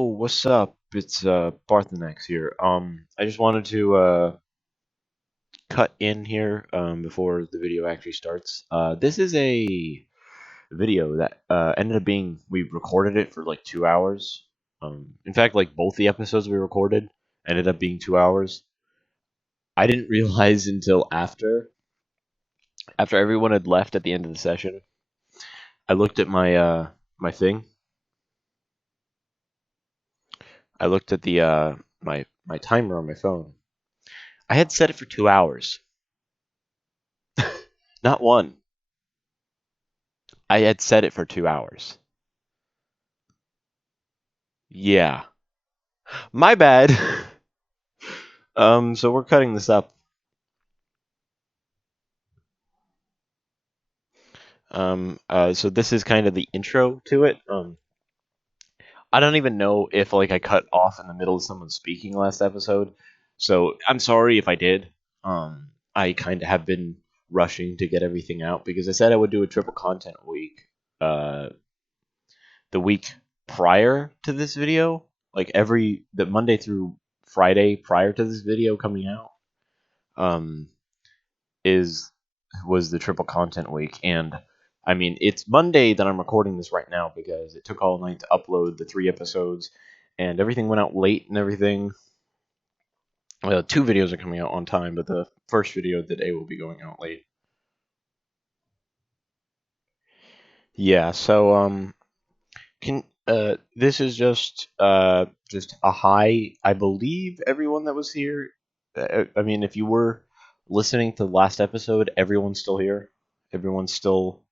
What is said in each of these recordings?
Oh, what's up? It's Parthenax here. I just wanted to cut in here before the video actually starts. This is a video that ended up being we recorded it for like 2 hours. In fact, like both the episodes we recorded ended up being 2 hours. I didn't realize until after everyone had left at the end of the session. I looked at my thing. I looked at the my timer on my phone. I had set it for 2 hours, not one. I had set it for 2 hours. Yeah. My bad. So we're cutting this up. So this is kind of the intro to it. I don't even know if like I cut off in the middle of someone speaking last episode. So I'm sorry if I did. I kind of have been rushing to get everything out because I said I would do a triple content week. The week prior to this video, like the Monday through Friday prior to this video coming out. Um, is was the triple content week, and I mean it's Monday that I'm recording this right now because it took all night to upload the 3 episodes, and everything went out late and everything. Well, 2 videos are coming out on time, but the first video of the day will be going out late. Yeah, so can this is just a hi. I believe everyone that was here. I mean, if you were listening to the last episode, everyone's still here. Everyone's still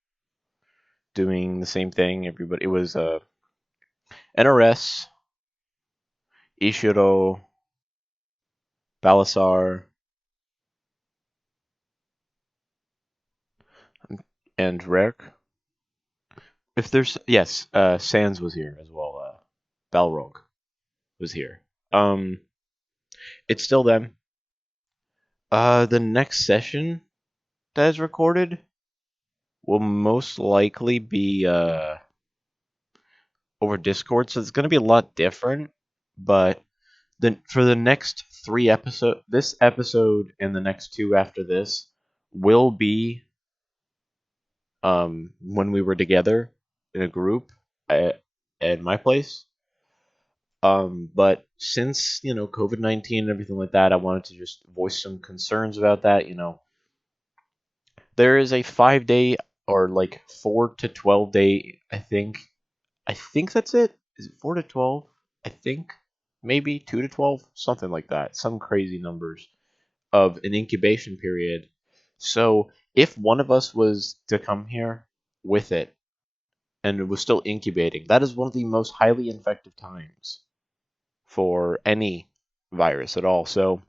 doing the same thing. Everybody, it was NRS, Ishiro, Balasar, and Rerk. If there's yes, Sans was here as well. Balrog was here. Um, it's still them. The next session that is recorded will most likely be over Discord, so it's going to be a lot different. But then for the next 3 episodes, this episode and the next two after this will be when we were together in a group at my place. But since COVID-19 and everything like that, I wanted to just voice some concerns about that. There is a 5 day or like 4 to 12 day. I think that's it. Is it 4 to 12? I think maybe 2 to 12, something like that. Some crazy numbers of an incubation period. So if one of us was to come here with it and it was still incubating, that is one of the most highly infective times for any virus at all. So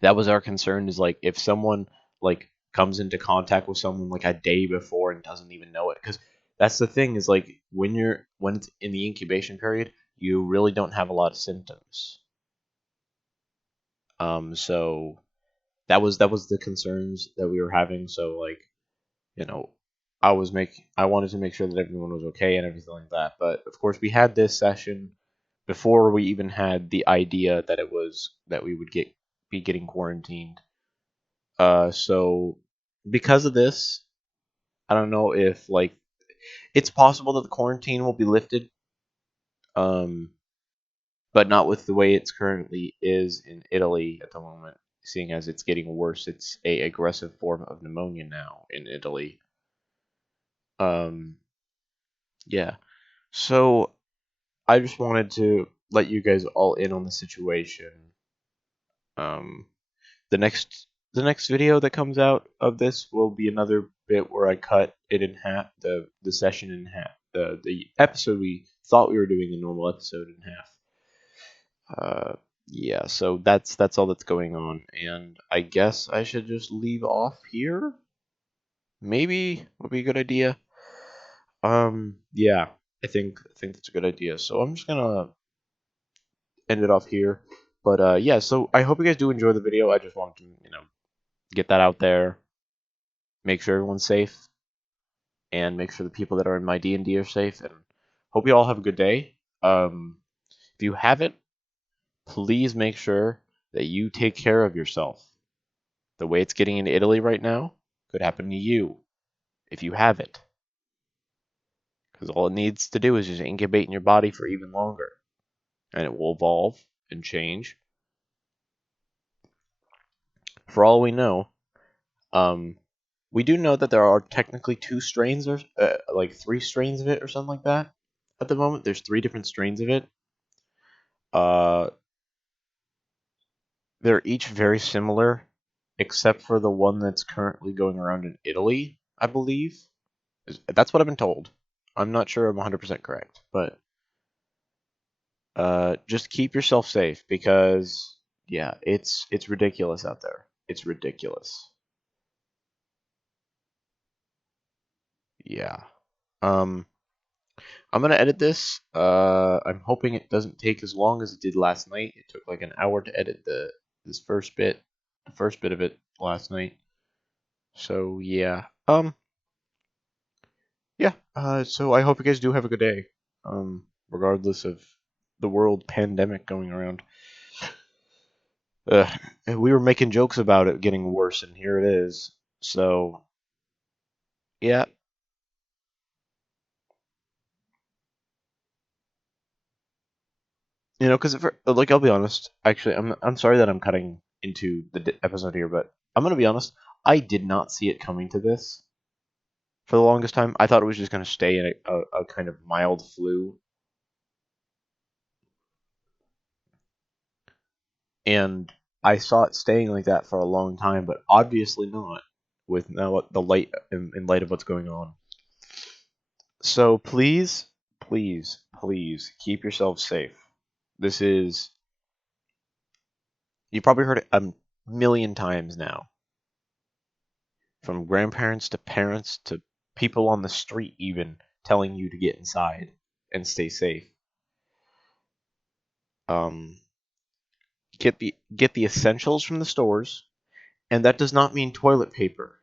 that was our concern, is like if someone like comes into contact with someone like a day before and doesn't even know it, because that's the thing, is like when it's in the incubation period, you really don't have a lot of symptoms. So that was the concerns that we were having. So like, you know, I wanted to make sure that everyone was okay and everything like that. But of course, we had this session before we even had the idea that we would be getting quarantined. So because of this, I don't know if like it's possible that the quarantine will be lifted, um, but not with the way it's currently is in Italy at the moment. Seeing as it's getting worse, it's a aggressive form of pneumonia now in Italy. Um, yeah. So I just wanted to let you guys all in on the situation. Um, the next video that comes out of this will be another bit where I cut it in half, the session in half, the episode we thought we were doing, a normal episode, in half. Yeah, so that's all that's going on, and I guess I should just leave off here. Maybe would be a good idea. Yeah, I think that's a good idea. So I'm just gonna end it off here. But yeah, so I hope you guys do enjoy the video. I just wanted to get that out there, make sure everyone's safe, and make sure the people that are in my D&D are safe. And hope you all have a good day. If you haven't, please make sure that you take care of yourself. The way it's getting in Italy right now could happen to you if you have it. Because all it needs to do is just incubate in your body for even longer. And it will evolve and change. For all we know, we do know that there are technically two strains or like three strains of it or something like that. At the moment, there's three different strains of it. Uh, they're each very similar, except for the one that's currently going around in Italy, I believe. That's what I've been told. I'm not sure I'm 100% correct, but just keep yourself safe because yeah, it's ridiculous out there. It's ridiculous. Yeah. Um, I'm gonna edit this. I'm hoping it doesn't take as long as it did last night. It took like an hour to edit this the first bit of it last night. So yeah. Yeah. So I hope you guys do have a good day. Regardless of the world pandemic going around. Uh, we were making jokes about it getting worse, and here it is. So yeah, because like I'll be honest. Actually, I'm sorry that I'm cutting into the episode here, but I'm gonna be honest. I did not see it coming to this for the longest time. I thought it was just gonna stay in a kind of mild flu, and I saw it staying like that for a long time, but obviously not with now the light in light of what's going on. So please, please, please keep yourselves safe. This is you probably heard it a million times now, from grandparents to parents to people on the street even telling you to get inside and stay safe. Um, get the essentials from the stores, and that does not mean toilet paper.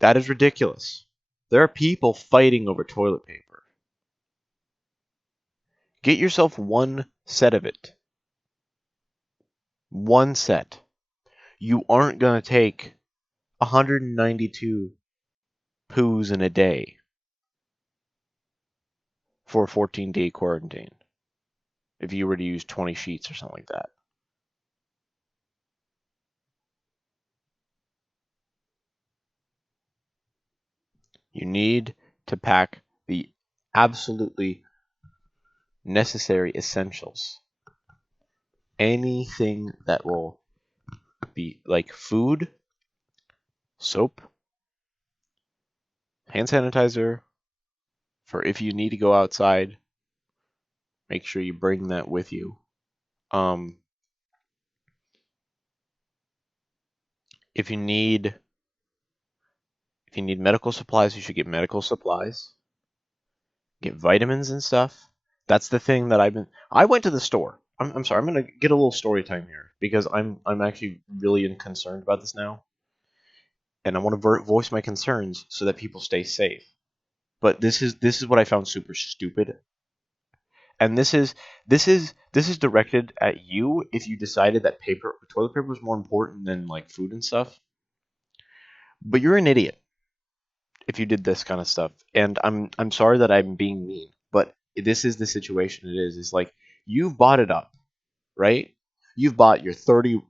That is ridiculous. There are people fighting over toilet paper. Get yourself one set of it. One set. You aren't going to take 192 poos in a day for a 14-day quarantine if you were to use 20 sheets or something like that. You need to pack the absolutely necessary essentials. Anything that will be like food, soap, hand sanitizer, for if you need to go outside, make sure you bring that with you. Um, if you need medical supplies, you should get medical supplies. Get vitamins and stuff. That's the thing that I went to the store. I'm sorry. I'm gonna get a little story time here because I'm actually really concerned about this now, and I want to voice my concerns so that people stay safe. But this is what I found super stupid, and this is directed at you if you decided that toilet paper was more important than like food and stuff. But you're an idiot if you did this kind of stuff. And I'm sorry that I'm being mean, but this is the situation it is. It's like you've bought it up, right? You've bought your 30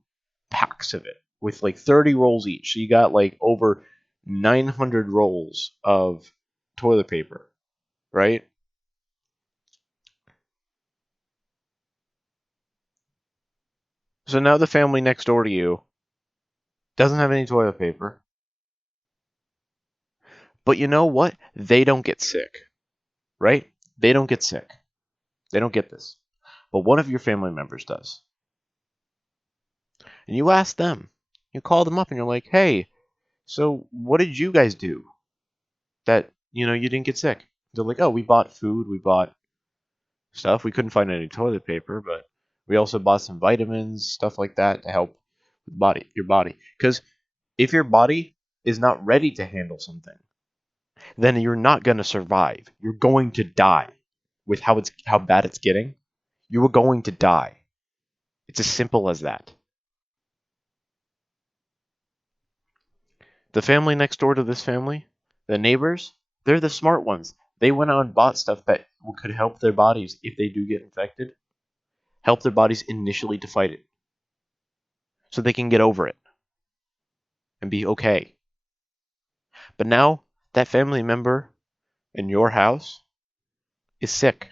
packs of it with like 30 rolls each. So you got like over 900 rolls of toilet paper, right? So now the family next door to you doesn't have any toilet paper. But you know what? They don't get sick, right? They don't get sick. They don't get this. But one of your family members does. And you ask them. You call them up and you're like, "Hey, so what did you guys do that, you didn't get sick?" They're like, "Oh, we bought food, we bought stuff. We couldn't find any toilet paper, but we also bought some vitamins, stuff like that to help your body. Because if your body is not ready to handle something, then you're not going to survive. You're going to die. with how bad it's getting, you were going to die. It's as simple as that. The family next door to this family, the neighbors, they're the smart ones. They went out and bought stuff that could help their bodies if they do get infected, help their bodies initially to fight it, so they can get over it and be okay. But now that family member in your house is sick.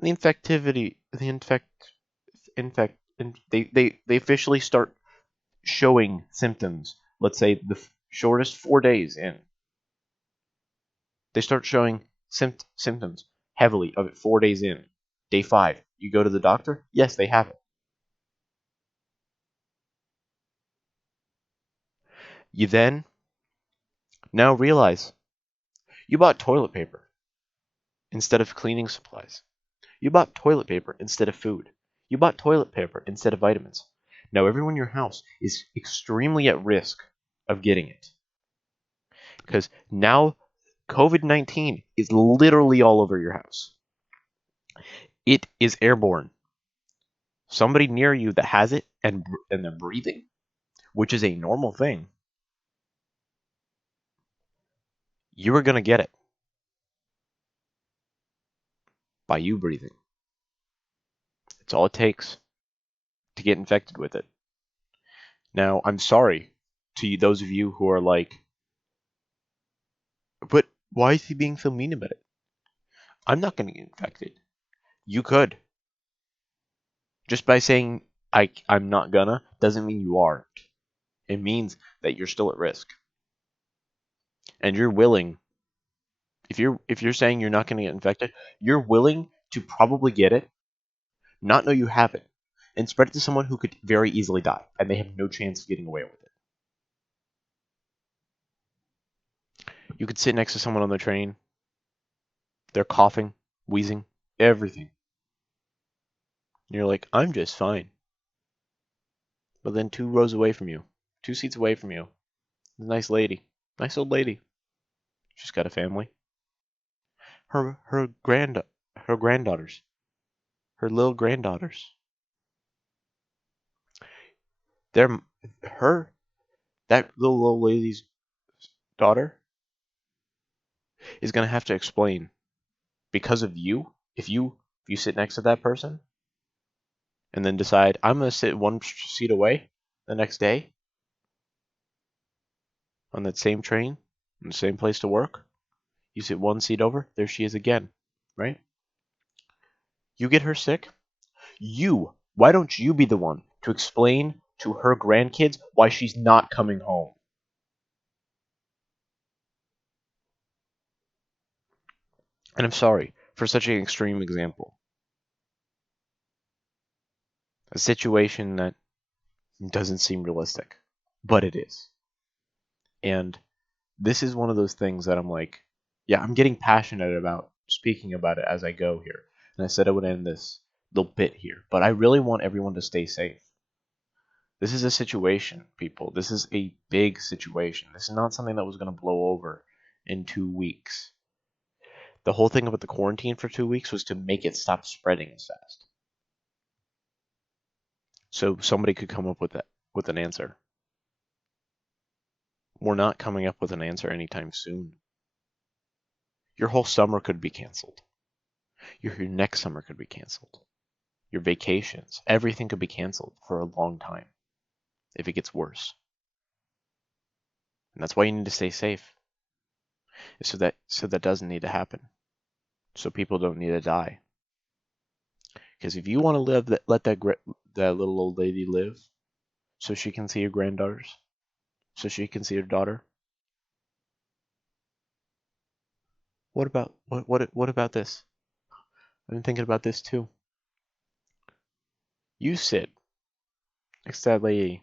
The infectivity, they officially start showing symptoms. Let's say the shortest 4 days in, they start showing symptoms heavily of it 4 days in. Day 5, you go to the doctor. Yes, they have it. You then now realize you bought toilet paper instead of cleaning supplies. You bought toilet paper instead of food. You bought toilet paper instead of vitamins. Now everyone in your house is extremely at risk of getting it. Because now COVID-19 is literally all over your house. It is airborne. Somebody near you that has it and they're breathing, which is a normal thing, you are going to get it by you breathing. It's all it takes to get infected with it. Now, I'm sorry to those of you who are like, but why is he being so mean about it? I'm not going to get infected. You could. Just by saying I'm not gonna doesn't mean you aren't. It means that you're still at risk. And you're willing, if you're saying you're not going to get infected, you're willing to probably get it, not know you have it, and spread it to someone who could very easily die, and they have no chance of getting away with it. You could sit next to someone on the train, they're coughing, wheezing, everything. And you're like, I'm just fine. But then 2 rows away from you, 2 seats away from you, a nice lady, nice old lady. She's got a family. Her granddaughters, her little granddaughters. They're her that little old lady's daughter is gonna have to explain because of you. If you sit next to that person and then decide I'm gonna sit 1 seat away the next day on that same train in the same place to work, you sit 1 seat over, there she is again, right? You get her sick. Why don't you be the one to explain to her grandkids why she's not coming home? And I'm sorry for such an extreme example. A situation that doesn't seem realistic, but it is. And this is one of those things that I'm like, yeah, I'm getting passionate about speaking about it as I go here. And I said I would end this little bit here, but I really want everyone to stay safe. This is a situation, people. This is a big situation. This is not something that was going to blow over in 2 weeks. The whole thing about the quarantine for 2 weeks was to make it stop spreading as fast. So somebody could come up with an answer. We're not coming up with an answer anytime soon. Your whole summer could be canceled. Your next summer could be canceled. Your vacations, everything could be canceled for a long time if it gets worse. And that's why you need to stay safe. So that doesn't need to happen. So people don't need to die. Because if you want to live, let that little old lady live, so she can see her granddaughters, so she can see her daughter. What about this? I've been thinking about this too. You sit next to that lady.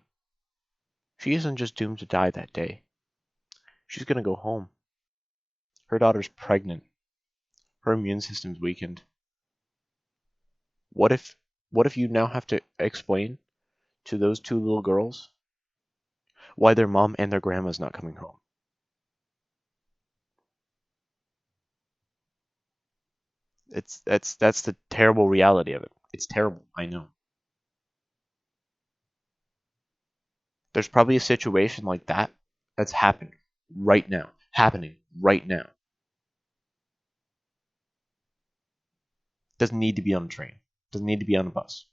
She isn't just doomed to die that day. She's gonna go home. Her daughter's pregnant. Her immune system's weakened. What if you now have to explain to those 2 little girls why their mom and their grandma's not coming home? That's the terrible reality of it. It's terrible, I know. There's probably a situation like that that's happening right now. Happening right now. Doesn't need to be on a train. Doesn't need to be on a bus.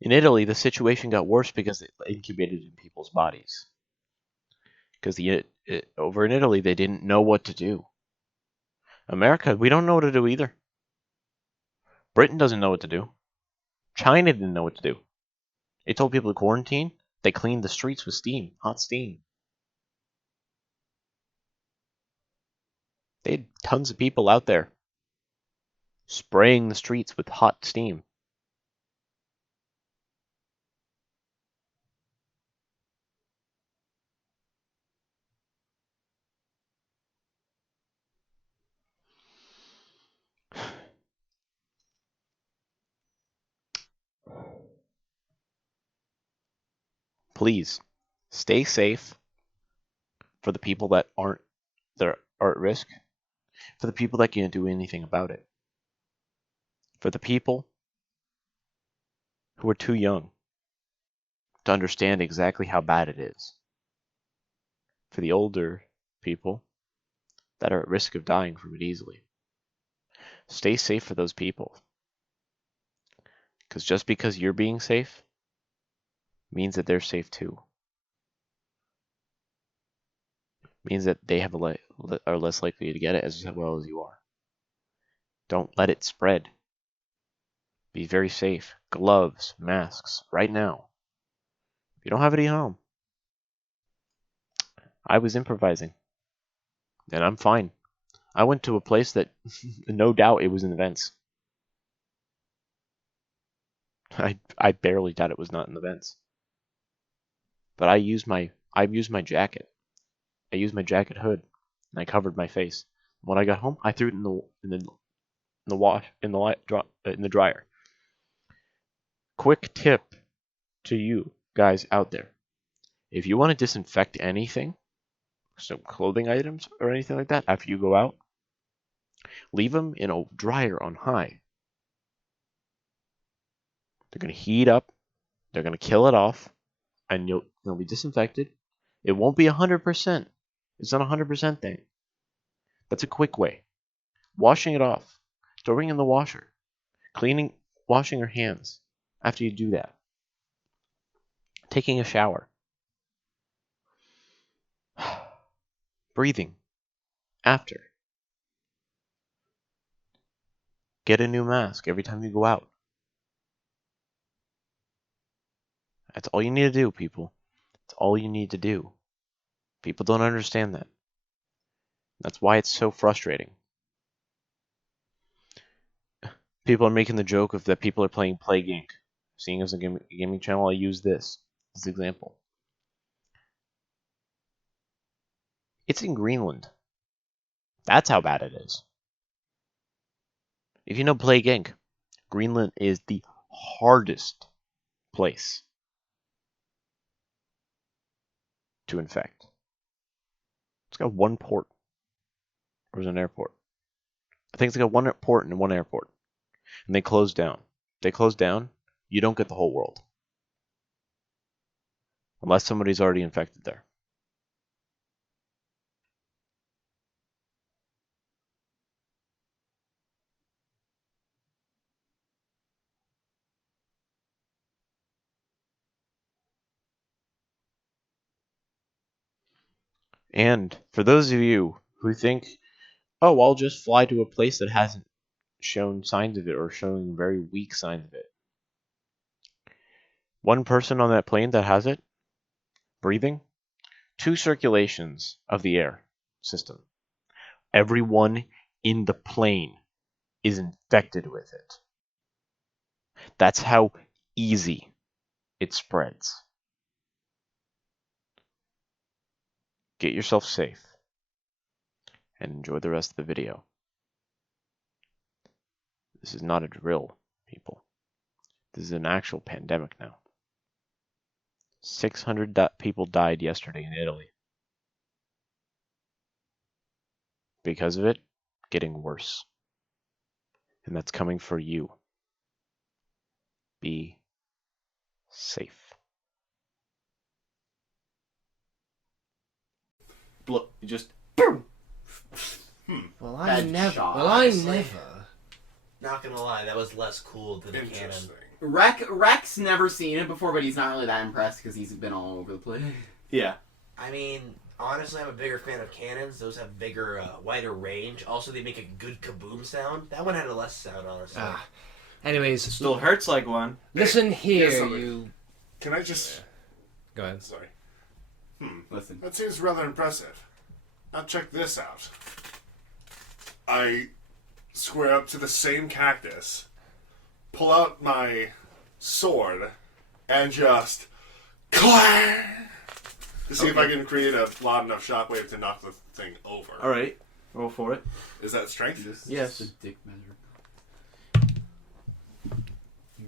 In Italy, the situation got worse because it incubated in people's bodies. Because over in Italy, they didn't know what to do. America, we don't know what to do either. Britain doesn't know what to do. China didn't know what to do. They told people to quarantine. They cleaned the streets with steam, hot steam. They had tons of people out there spraying the streets with hot steam. Please stay safe for the people that are at risk, for the people that can't do anything about it, for the people who are too young to understand exactly how bad it is, for the older people that are at risk of dying from it easily. Stay safe for those people. Because just because you're being safe means that they're safe too. Means that they are less likely to get it as well as you are. Don't let it spread. Be very safe. Gloves, masks, right now. If you don't have any home, I was improvising. And I'm fine. I went to a place that, no doubt, it was in the vents. I barely doubt it was not in the vents. But I used my jacket. I used my jacket hood, and I covered my face. When I got home, I threw it in the dryer. Quick tip to you guys out there: if you want to disinfect anything, some clothing items or anything like that, after you go out, leave them in a dryer on high. They're gonna heat up. They're gonna kill it off, and they'll be disinfected. It won't be 100%. It's not a 100% thing. That's a quick way. Washing it off, throwing in the washer, washing your hands after you do that, taking a shower, breathing after. Get a new mask every time you go out. That's all you need to do, people. That's all you need to do. People don't understand that. That's why it's so frustrating. People are making the joke of that people are playing Plague Inc. Seeing as a gaming channel, I use this as an example. It's in Greenland. That's how bad it is. If you know Plague Inc., Greenland is the hardest place to infect. It's got one port. Or is it an airport? I think it's got one port and one airport. And they close down. They close down, you don't get the whole world. Unless somebody's already infected there. And for those of you who think, oh, I'll just fly to a place that hasn't shown signs of it or showing very weak signs of it. One person on that plane that has it, breathing, 2 circulations of the air system. Everyone in the plane is infected with it. That's how easy it spreads. Get yourself safe and enjoy the rest of the video. This is not a drill, people. This is an actual pandemic now. 600 people died yesterday in Italy. Because of it, getting worse. And that's coming for you. Be safe. Just. Well, Bad shot. I never. Not gonna lie, that was less cool than the cannon. Interesting. Rex never seen it before, but he's not really that impressed because he's been all over the place. Yeah. I mean, honestly, I'm a bigger fan of cannons. Those have bigger, wider range. Also, they make a good kaboom sound. That one had a less sound, honestly. Anyways, It still hurts like one. listen here, here's something. you. Can I just... Go ahead. Sorry. Listen. That seems rather impressive. Now check this out. I square up to the same cactus, pull out my sword, and just clang to see if I can create a loud enough shockwave to knock the thing over. All right, roll for it. Is that strength? Yes. Just a dick measure.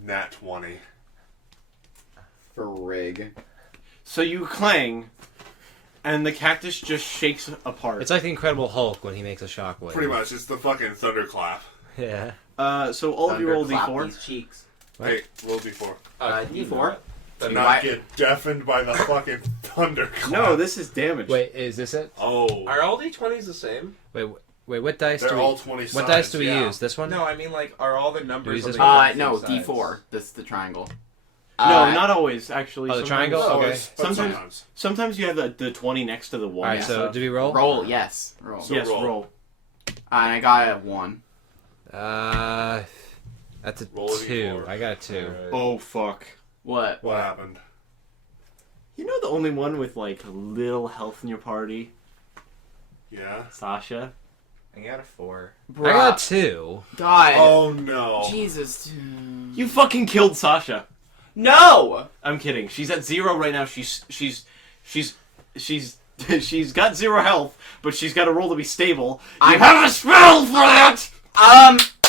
Nat 20. Frig. So you clang, and the cactus just shakes apart. It's like the Incredible Hulk when he makes a shockwave. Pretty much, it's the fucking thunderclap. Yeah. So all of you roll Thunderclap d4. these cheeks. What? Hey, roll D4. D4. To Why- not get deafened by the fucking thunderclap. No, this is damage. Wait, is this it? Oh. Are all D20s the same? Wait, what dice They're do we? all 20 sides. What dice do we yeah. use? This one? No, I mean like, are all the numbers? Use on this the one? No, same sides? D4. This is the triangle. No, not always, actually. Oh, the Sometimes- triangle? Not Okay. always, but Sometimes- Sometimes you have the 20 next to the 1. Alright, so stuff. do we roll? Roll, yes. Roll. So yes, roll. roll. And I got a 1. That's a Roll a 2. D4. I got a 2. Alright. Oh, fuck. What? What happened? You know the only one with, like, little health in your party? Yeah? Sasha? I got a 4. I got a 2. God. Oh no. Jesus. You fucking killed Sasha. No! I'm kidding. She's at 0 right now. She's she's got 0 health, but she's got a roll to be stable. I have a spell for that.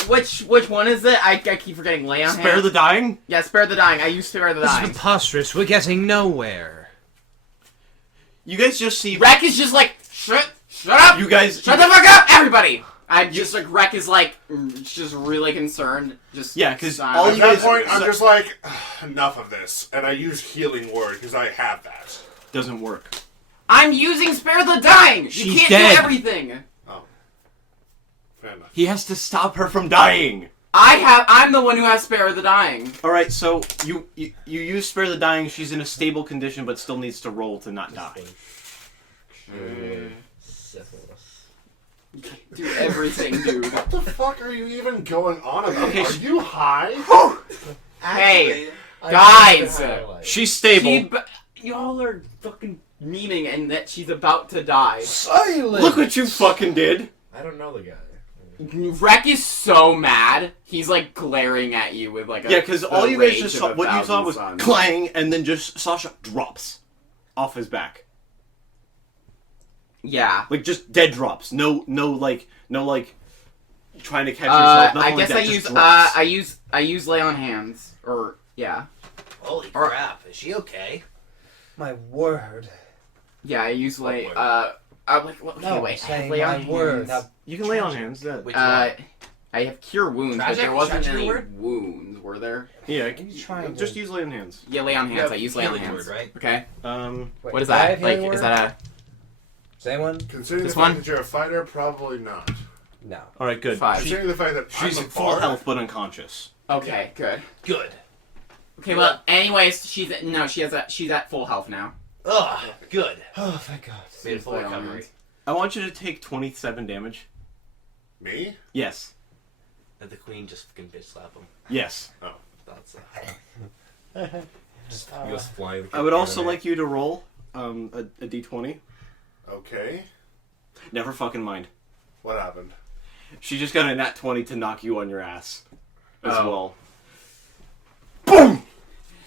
Which one is it? I keep forgetting. Lay on Spare hands. the dying. Yeah, spare the dying. I use spare the This is dying. preposterous. We're getting nowhere. You guys just see. Wreck is just like, shut up! You guys. Shut the fuck up, everybody! I'm just like, Wreck is like, just really concerned. Just Yeah, 'cause silent. all At you that guys- point, I'm just like, enough of this. And I use healing word because I have that. Doesn't work. I'm using spare the dying! You She's can't dead. do everything! Oh. Fair enough. He has to stop her from dying. I'm the one who has spare the dying. All right, so you use spare the dying. She's in a stable condition, but still needs to roll to not die. Syphilis. Do everything, dude. What the fuck are you even going on about? Okay, Are you high? Hey, I guys! missed the highlight. She's stable. Y'all are fucking memeing and that she's about to die. Silence! Look what you fucking did. I don't know the guy. Wreck is so mad. He's like glaring at you with like a Yeah, because all you guys just saw, what you saw was thousand suns. clang, and then just Sasha drops off his back, Yeah. like just dead drops. No, like trying to catch yourself. Nothing I like guess that, I just use drops. I use lay on hands or yeah Holy Or- crap, is she okay? My word. yeah I use lay word? I'm like okay, No, wait say lay on my word. hands. You can lay on hands. Yeah, Which I have cure wounds, but Tragic? there wasn't Tragic any word? wounds, were there? yeah. you trying Just to- use lay on hands. Yeah, lay on You hands. have I use lay on healing hands. word, right? Okay. Wait, What is do I that? have Like, healing is word? that Same one? Considering This the fact one? that you're a fighter, probably not. No. All right, good. 5? Considering the fact that She's I'm a full bard, health but unconscious. Okay, good. Good. Okay, well, anyways, she's at full health now. Ugh, good. Oh, thank God. Made a full Lay on recovery. hands. I want you to take 27 damage. Me? Yes. And the queen just fucking bitch slap him. Yes. That's just he goes flying. I would also like you to roll a d20. Okay. Never fucking mind. What happened? She just got a nat 20 to knock you on your ass as Oh. well. Boom!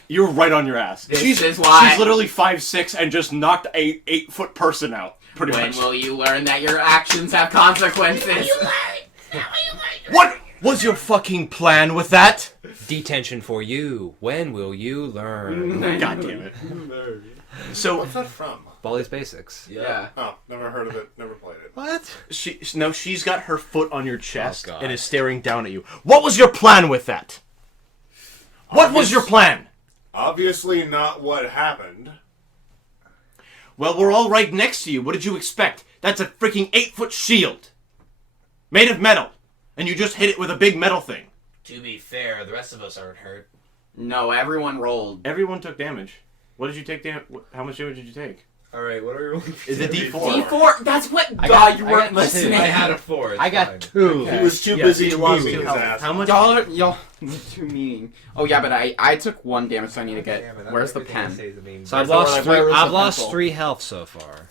You're right on your ass. This is why- She's literally 5'6" and just knocked a 8-foot person out. Pretty When much. will you learn that your actions have consequences? What was your fucking plan with that? Detention for you. When will you learn? God damn it. So What's that from? Baldi's Basics. Yeah. Oh, never heard of it. Never played it. What? she's got her foot on your chest Oh, God. and is staring down at you. What was your plan with that? What was your plan? Obviously not what happened. Well, we're all right next to you. What did you expect? That's a freaking 8-foot shield. Made of metal. And you just hit it with a big metal thing. To be fair, the rest of us aren't hurt. No, everyone rolled. Everyone took damage. What did you take how much damage did you take? Alright, what are we rolling? Is it D4? D4. That's what. I God, got- you I weren't got two. listening. I had a 4. It's I got fine. 2. He was too Yeah, busy so you lost memeing two his health. ass. How much? Y'all too meaning. Oh yeah, but I took 1 damage, so I need to get. Damn it, Where's the everything I pen? say is a meme. So I've Where's lost the- where was the I've lost pencil? 3 health so far.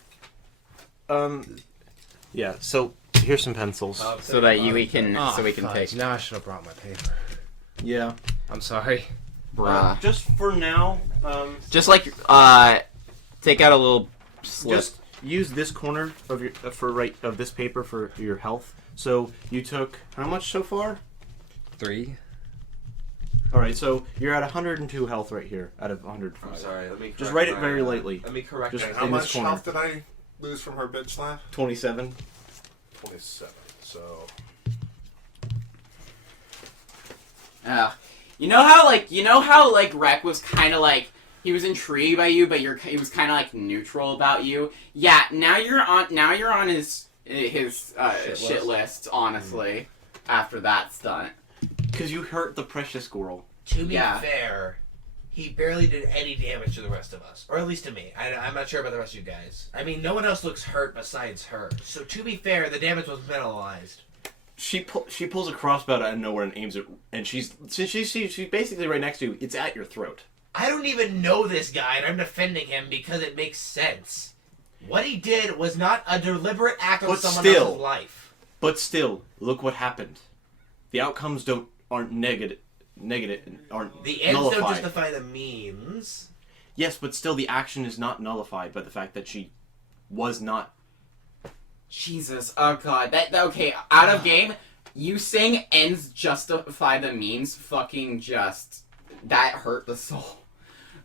Yeah, so here's some pencils. So that we can Oh, so we can fudge. take. Now I should have brought my paper. Yeah. I'm sorry. Bruh. Just for now, Just like take out a little slip. just use this corner of your of this paper for your health. So you took how much so far? 3. All right, so you're at 102 health right here out of 105. I'm sorry, let me correct Just write it my, very lightly. Let me correct Just And my how in this much corner. health did I lose from her bitch slap? 27. 27. So You know how like Rek was kind of like he was intrigued by you, but he was kind of like neutral about you. Yeah, now you're on his shit list. Honestly, after that stunt. Because you hurt the precious squirrel. To be Yeah. fair, he barely did any damage to the rest of us. Or at least to me. I'm not sure about the rest of you guys. I mean, no one else looks hurt besides her. So to be fair, the damage was minimalized. She pulls a crossbow out of nowhere and aims it, and she's basically right next to you. It's at your throat. I don't even know this guy, and I'm defending him because it makes sense. What he did was not a deliberate act on But someone still. else's life. But still, look what happened. The outcomes aren't negative, aren't The ends nullified. don't justify the means. Yes, but still, the action is not nullified by the fact that she was not. Jesus, oh god, that okay. Out of game, you saying ends justify the means. Fucking just that hurt the soul.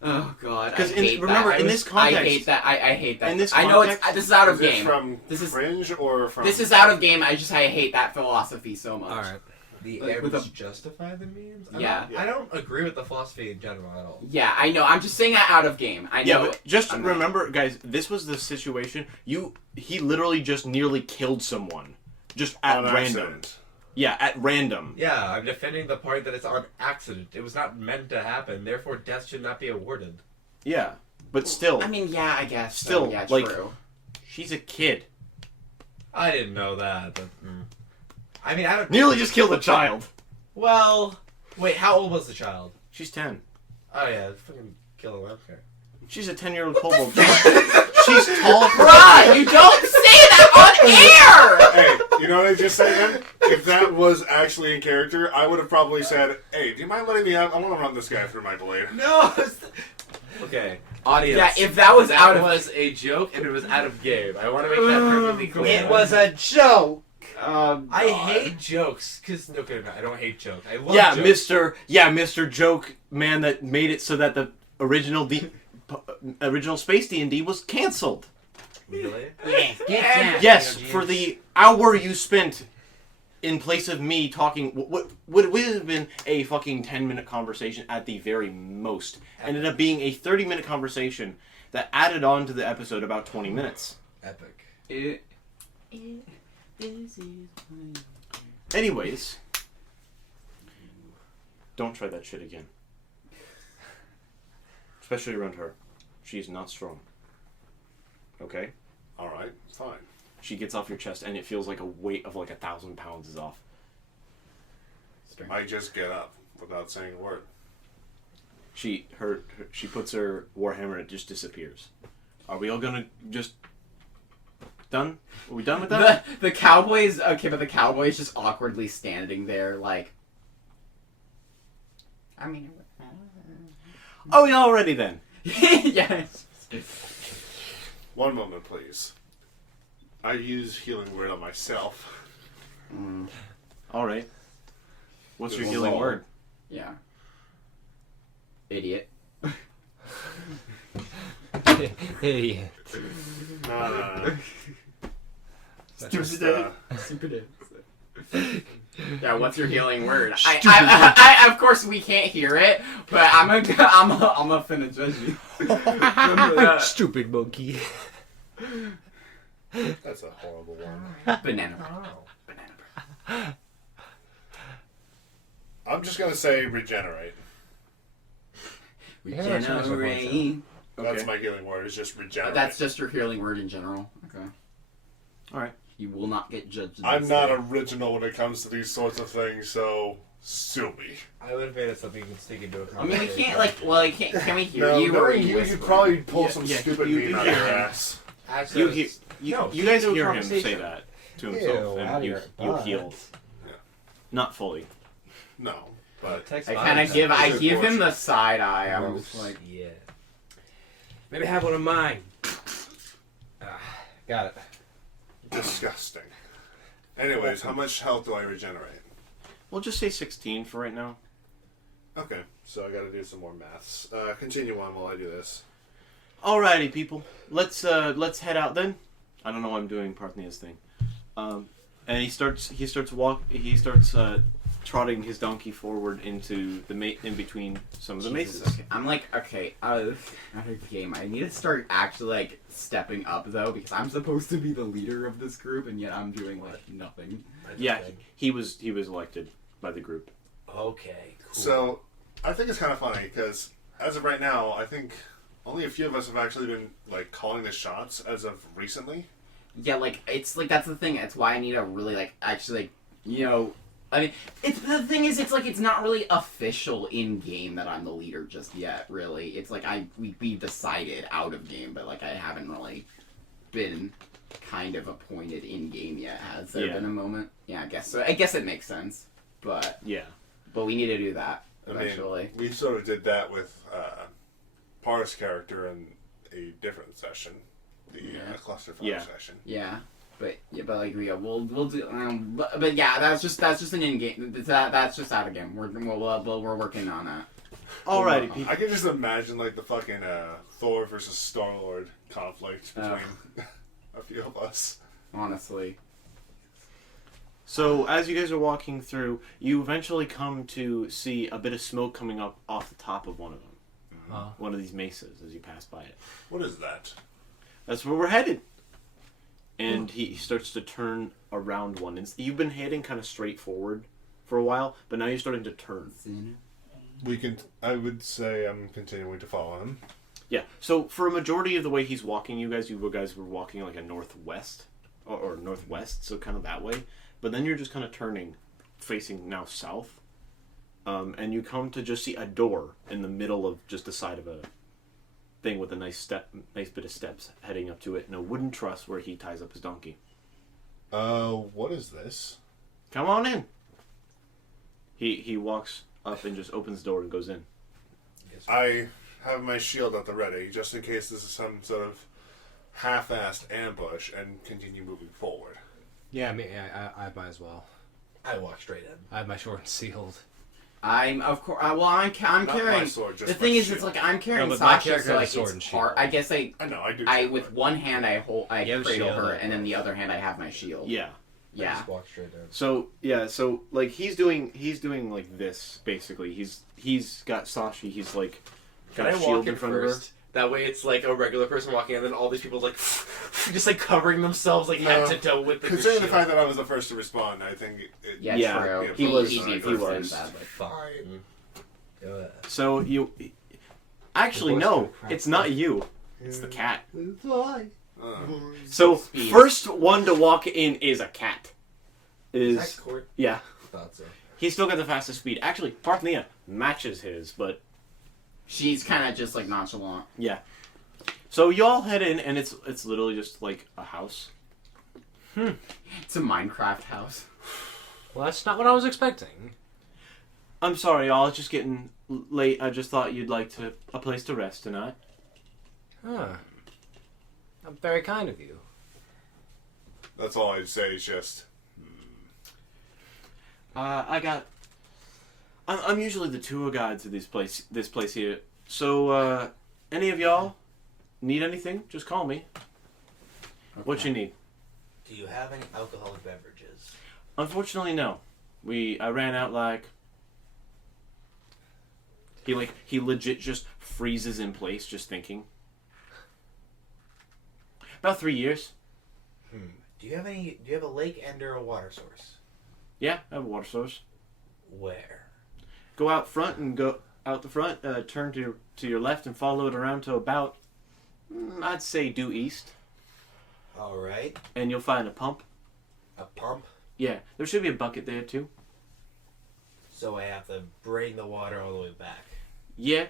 Oh god, Because I hate remember, that. in this context, I hate that. I hate that. in this I know context, this is out of is it game. from This is- cringe or from? This is out of game. I hate that philosophy so much. Alright. The Like, ends with a- justify the means? Yeah. I don't agree with the philosophy in general at all. Yeah, I know. I'm just saying that out of game. I know. Yeah, but just I'm not- remember, guys, this was the situation. He literally just nearly killed someone, just at on random. accident. Yeah, at random. Yeah, I'm defending the part that it's on accident. It was not meant to happen, therefore death should not be awarded. Yeah, but still, I mean, yeah, I guess. Still, so, yeah, like- true. she's a kid. I didn't know that, but... I mean, I don't... Nearly just killed a child. Well... Wait, how old was the child? She's 10. Oh yeah, fucking kill him, I don't care. She's a 10-year-old kobold. She's tall for Bruh, you don't say that on air! Hey, you know what I just said then? If that was actually in character, I would have probably said, "Hey, do you mind letting me out? I want to run this guy through my blade." No! Okay, audience. Yeah, if that was out of was a joke and it was out of game. I want to make that perfectly clear. It was a joke! I hate jokes, because... Okay, no, I don't hate jokes. I love yeah, jokes. Mr. Joke Man that made it so that the original Space D&D was canceled. Really? Yes, for the hour you spent in place of me talking, what would have been a fucking 10-minute conversation at the very most, ended up being a 30-minute conversation that added on to the episode about 20 minutes. Epic. Anyways, don't try that shit again. Especially around her. She is not strong. Okay? All right, fine. She gets off your chest and it feels like a weight of like 1,000 pounds is off. I just get up without saying a word. She puts her warhammer and it just disappears. Are we all gonna just done? Are we done with that? The cowboys, okay, but the cowboys just awkwardly standing there, like. I mean. Oh, yeah, already then. Yes. One moment, please. I use healing word on myself. All right. What's your Good healing roll. word? Yeah. Idiot. Idiot. No. Stupid. Yeah, what's your healing word? I of course we can't hear it, but I'm finna judge you. Stupid monkey. That's a horrible one. Banana bread. I'm just gonna say regenerate. Regenerate. That's my healing word. Is just regenerate. That's just your healing word in general. Okay. All right. You will not get judged. I'm not original when it comes to these sorts of things, so sue me. I would have made it something you can sneak into a I mean, we conversation. can't like. Well, can we hear No, you? no, Or you whisper? probably pull some Yeah, stupid you meme out of hear your him. ass. Actually, You I hear, was- you, No, you guys do a hear him say conversation. that to himself, Ew, out and of you your butt. heal. Yeah. Not fully. No, but Text I mine kind of said- give. I Good give him fortune. the side eye. I'm Gross. just like. Yeah. Maybe have one of mine. Got it. disgusting. Anyways, how much health do I regenerate? We'll just say 16 for right now. Okay, so I gotta do some more maths. Continue on while I do this. Alrighty, people. Let's head out then. I don't know why I'm doing Parthia's thing. And he starts trotting his donkey forward into the in between some of the Jesus, maces. okay. I'm like, okay, out of the game. I need to start actually like stepping up though, because I'm supposed to be the leader of this group, and yet I'm doing like nothing. Yeah, he was elected by the group. Okay, cool. So, I think it's kind of funny because as of right now, I think only a few of us have actually been like calling the shots as of recently. Yeah, like it's like that's the thing. That's why I need to really like actually like I mean, it's the thing is it's like it's not really official in game that I'm the leader just yet. Really, it's like we decided out of game, but like I haven't really been kind of appointed in game yet. Has there been a moment? Yeah, I guess so. I guess it makes sense, but Yeah. we need to do that I mean, eventually. we sort of did that with Par's character in a different session, the cluster fire session. Yeah. But like we'll do but yeah, that's just an in game. That's just out of game. We're working on that. Alrighty, people. I can just imagine like the fucking Thor versus Star-Lord conflict between a few of us. Honestly. So as you guys are walking through, you eventually come to see a bit of smoke coming up off the top of one of them. One of these mesas as you pass by it. What is that? That's where we're headed. And he starts to turn around one. And you've been heading kind of straight forward for a while, but now you're starting to turn. I would say I'm continuing to follow him. Yeah. So for a majority of the way he's walking, you guys were walking like a northwest or northwest, so kind of that way. But then you're just kind of turning, facing now south, and you come to just see a door in the middle of just the side of a thing with a nice bit of steps heading up to it, and a wooden truss where he ties up his donkey. What is this? Come on in. He walks up and just opens the door and goes in. I have my shield at the ready, just in case this is some sort of half-assed ambush, and continue moving forward. Yeah, I might as well. I walk straight in. I have my sword sealed. I'm of course. I'm Not my carrying. sword, just The my thing is, shield. it's like I'm carrying No, but my Sasha, character so like has a sword and it's shield. hard. I guess I know, I do. too, with but- one hand I You have a cradle shield, her, right? and then the other hand I have my shield. Yeah. I Yeah. just walk straight in. So like he's doing like this basically. He's got Sashi. He's like Can got I a shield walk in in front first? That way it's like a regular person walking in, and then all these people like just like covering themselves like head to toe with the Considering the shield. fact that I was the first to respond, I think it Yeah, Yeah, true. he was- He he first, was. sadly. Fine. Mm-hmm. Yeah. of her. So you actually The voice no, gonna crack it's not you. It's the cat. uh, So Speed. first one to walk in is a cat. Is Is that court? yeah. Thought so. He's still got the fastest speed. Actually, Parthenia matches his, but She's kind of just like nonchalant. yeah. So y'all head in, and it's literally just like a house. It's a Minecraft house. Well, that's not what I was expecting. I'm sorry, y'all. It's just getting late. I just thought you'd like a place to rest tonight. Huh. Very kind of you. that's all I'd say is just... I got I'm usually the tour guide to this place here. So, any of y'all need anything? Just call me. Okay. What you need? Do you have any alcoholic beverages? Unfortunately, no. I ran out like. He legit just freezes in place, just thinking. About 3 years. Do you have a lake and or a water source? Yeah, I have a water source. Where? Go out front and go out the front. Turn to your left and follow it around to about, I'd say, due east. All right. And you'll find a pump. A pump? Yeah, there should be a bucket there too. So I have to bring the water all the way back. Yeah.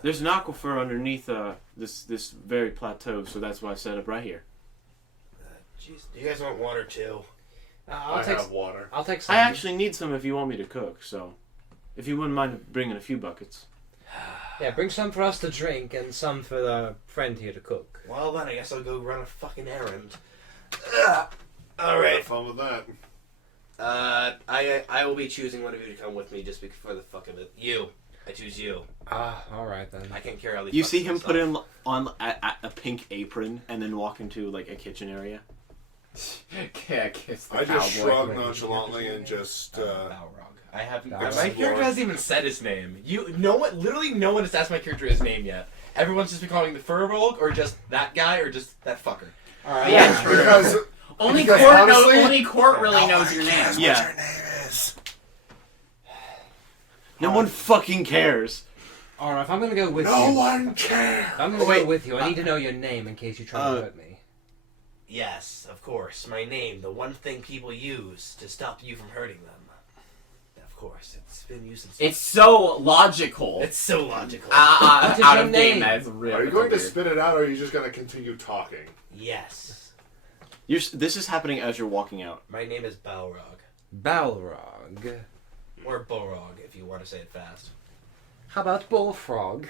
There's an aquifer underneath this very plateau, so that's why I set up right here. Jeez, do you guys want water too? I have water. I'll take some. I actually need some if you want me to cook, so if you wouldn't mind bringing a few buckets. Yeah, bring some for us to drink and some for the friend here to cook. Well then, I guess I'll go run a fucking errand. All Have right. fun with that. I will be choosing one of you to come with me just for the fuck of it. You. I choose you. Alright then. I can't carry all these. You see fucking him stuff. put in on a pink apron and then walk into like a kitchen area. Yeah, kiss the I just cowboy. shrug nonchalantly and just. Balrog. I haven't. Balrog. My character hasn't even said his name. Literally, no one has asked my character his name yet. Everyone's just been calling him the Furbolg, or just that guy, or just that fucker. Alright. Yeah, true. Because Only because Court honestly, only Court really knows your name. Yeah. What your name is. No one fucking cares. Alright, if I'm gonna go with No you. one cares. If I'm gonna go with you, I need to know your name in case you try to hurt me. Yes, of course. My name, the one thing people use to stop you from hurting them. Of course, it's been used since. It's so logical. It's so logical. What is Out your of game, name? that's real. Are you going to spit it out, or are you just going to continue talking? Yes. This is happening as you're walking out. My name is Balrog. Balrog. Or Borog, if you want to say it fast. How about Bullfrog?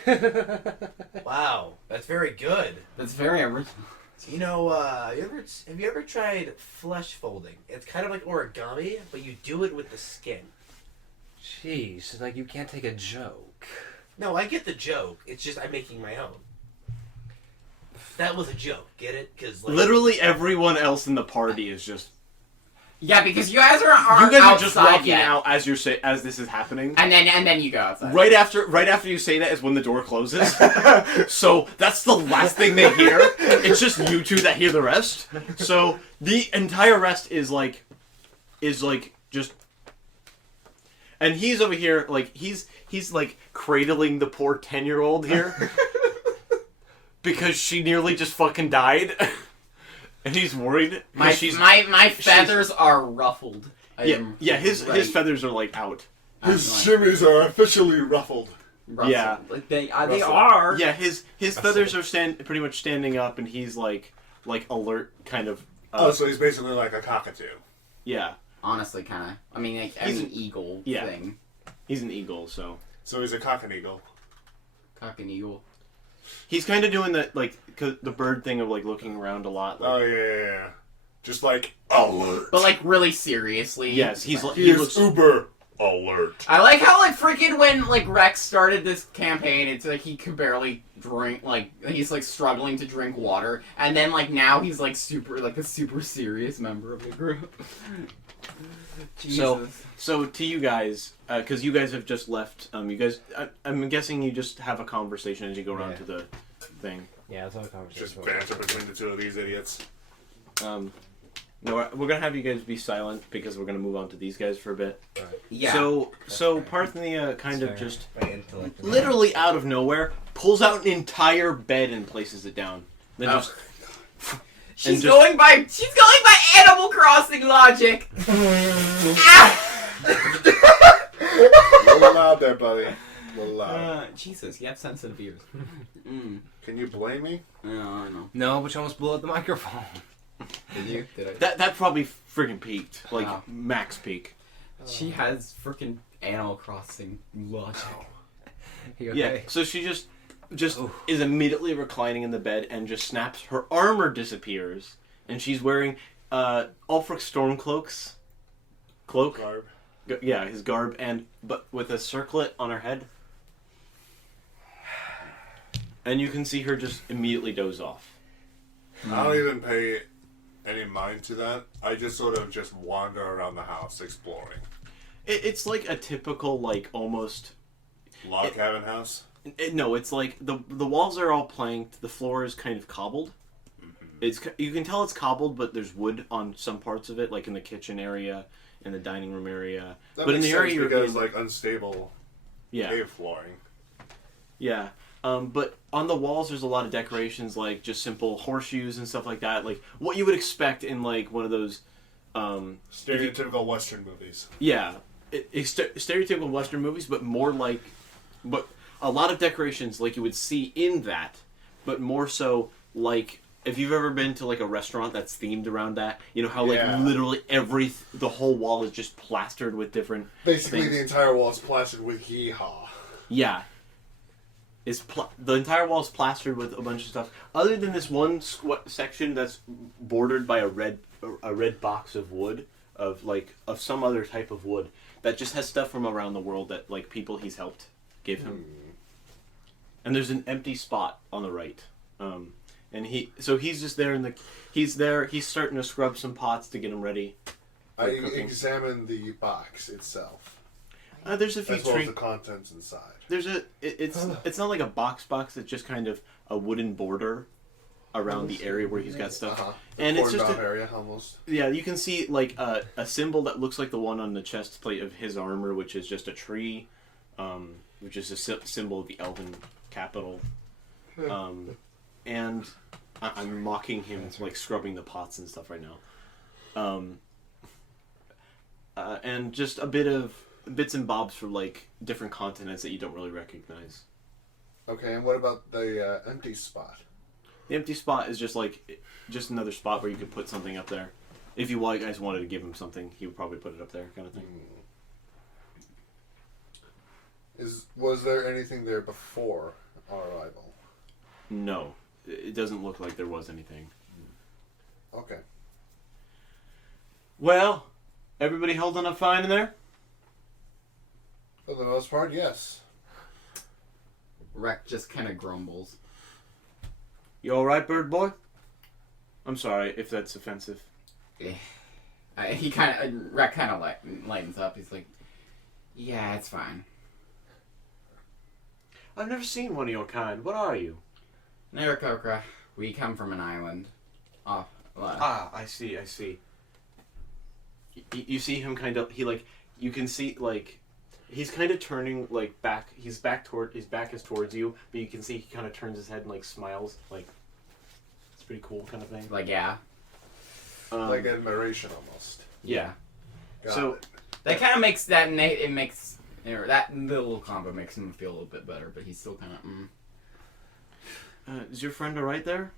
Wow, that's very good. That's very original. You know, have you ever tried flesh folding? It's kind of like origami, but you do it with the skin. Jeez, like you can't take a joke. No, I get the joke. It's just I'm making my own. That was a joke, get it? Because like, Literally everyone else in the party is just. Yeah, because you guys You aren't guys are outside just walking yet. out as as this is happening. And then you go outside. Right after you say that is when the door closes. So that's the last thing they hear. It's just you two that hear the rest. So the entire rest is like just. And he's over here like he's like cradling the poor 10-year-old here because she nearly just fucking died. And he's worried. My feathers are ruffled. His feathers are like out. His shimmies are officially ruffled. Ruffled. Yeah. Like they Ruffled. are. Yeah, his feathers are pretty much standing up, and he's like alert, kind of. So he's basically like a cockatoo. Yeah, Honestly, kind of. I mean, like, He's an eagle yeah. thing. he's an eagle, so So he's a cock and eagle. Cock and eagle. he's kind of doing the the bird thing of like looking around a lot. Like, Oh yeah. Just like alert. But like really seriously. yes, he He is looks. uber alert. I like how like freaking when like Rex started this campaign, it's like he could barely drink. Like he's like struggling to drink water, and then like now he's like a super serious member of the group. Jesus. So to you guys, because you guys have just left. You guys, I'm guessing you just have a conversation as you go around to the thing. Yeah, it's all a conversation. Just banter between the two of these idiots. No, we're gonna have you guys be silent because we're gonna move on to these guys for a bit. Yeah. So Parthenia kind of fair. just my intellect. literally out of nowhere pulls out an entire bed and places it down. Then just She's just- going by Animal Crossing logic. A little loud there, buddy. A little loud. Jesus, you have sensitive ears. Can you blame me? Yeah, I know. No, but you almost blew out the microphone. Did you? Did I? that probably freaking peaked, like Wow. max peak. She has freaking Animal Crossing logic. You Yeah. okay? So she just is immediately reclining in the bed and just snaps. Her armor disappears, and she's wearing Ulfric Stormcloak's cloak. Garb. Yeah, his garb, but with a circlet on her head. And you can see her just immediately doze off. I don't even pay any mind to that. I just sort of just wander around the house exploring. It's like a typical, like, almost... Log cabin house? No, it's like the walls are all planked. The floor is kind of cobbled. You can tell it's cobbled, but there's wood on some parts of it, like in the kitchen area and the dining room area. That but in makes the sense area you're because in, like unstable cave flooring. Yeah. But on the walls there's a lot of decorations, like just simple horseshoes and stuff like that, like what you would expect in like one of those Stereotypical Western movies. Yeah, stereotypical Western movies, but more like, but a lot of decorations like you would see in that, but more so like if you've ever been to like a restaurant that's themed around that, you know how like literally the whole wall is just plastered with different. Basically, things. the entire wall is plastered with hee-haw. Yeah. The entire wall is plastered with a bunch of stuff. Other than this one section that's bordered by a red box of wood of some other type of wood that just has stuff from around the world that like people he's helped give him. And there's an empty spot on the right. And he's just there he's starting to scrub some pots to get them ready. I examine the box itself. There's a few as well as the contents inside. It's not like a box. It's just kind of a wooden border around the area where he's got stuff. And it's just area almost. Yeah, you can see like a symbol that looks like the one on the chest plate of his armor, which is just a tree, which is a symbol of the Elven capital. And I'm mocking him like scrubbing the pots and stuff right now. And just a bit of bits and bobs for like different continents that you don't really recognize. Okay, and what about the empty spot? The empty spot is just another spot where you could put something up there. If you guys wanted to give him something, he would probably put it up there, kind of thing. Was there anything there before our arrival? No, it doesn't look like there was anything. Okay. Well, everybody holding up fine in there? For the most part, yes. Rec just kind of grumbles. You all right, bird boy? I'm sorry if that's offensive. Rec kind of lightens up. He's like, yeah, it's fine. I've never seen one of your kind. What are you? Narakokra. We come from an island. I see. You see him kind of. You can see like. He's kind of turning like back. His back is towards you, but you can see he kind of turns his head and like smiles. Like it's pretty cool, kind of thing. Like yeah. Like admiration almost. Yeah. Got it. That kind of makes that that little combo makes him feel a little bit better, but he's still kind of. Is your friend alright there?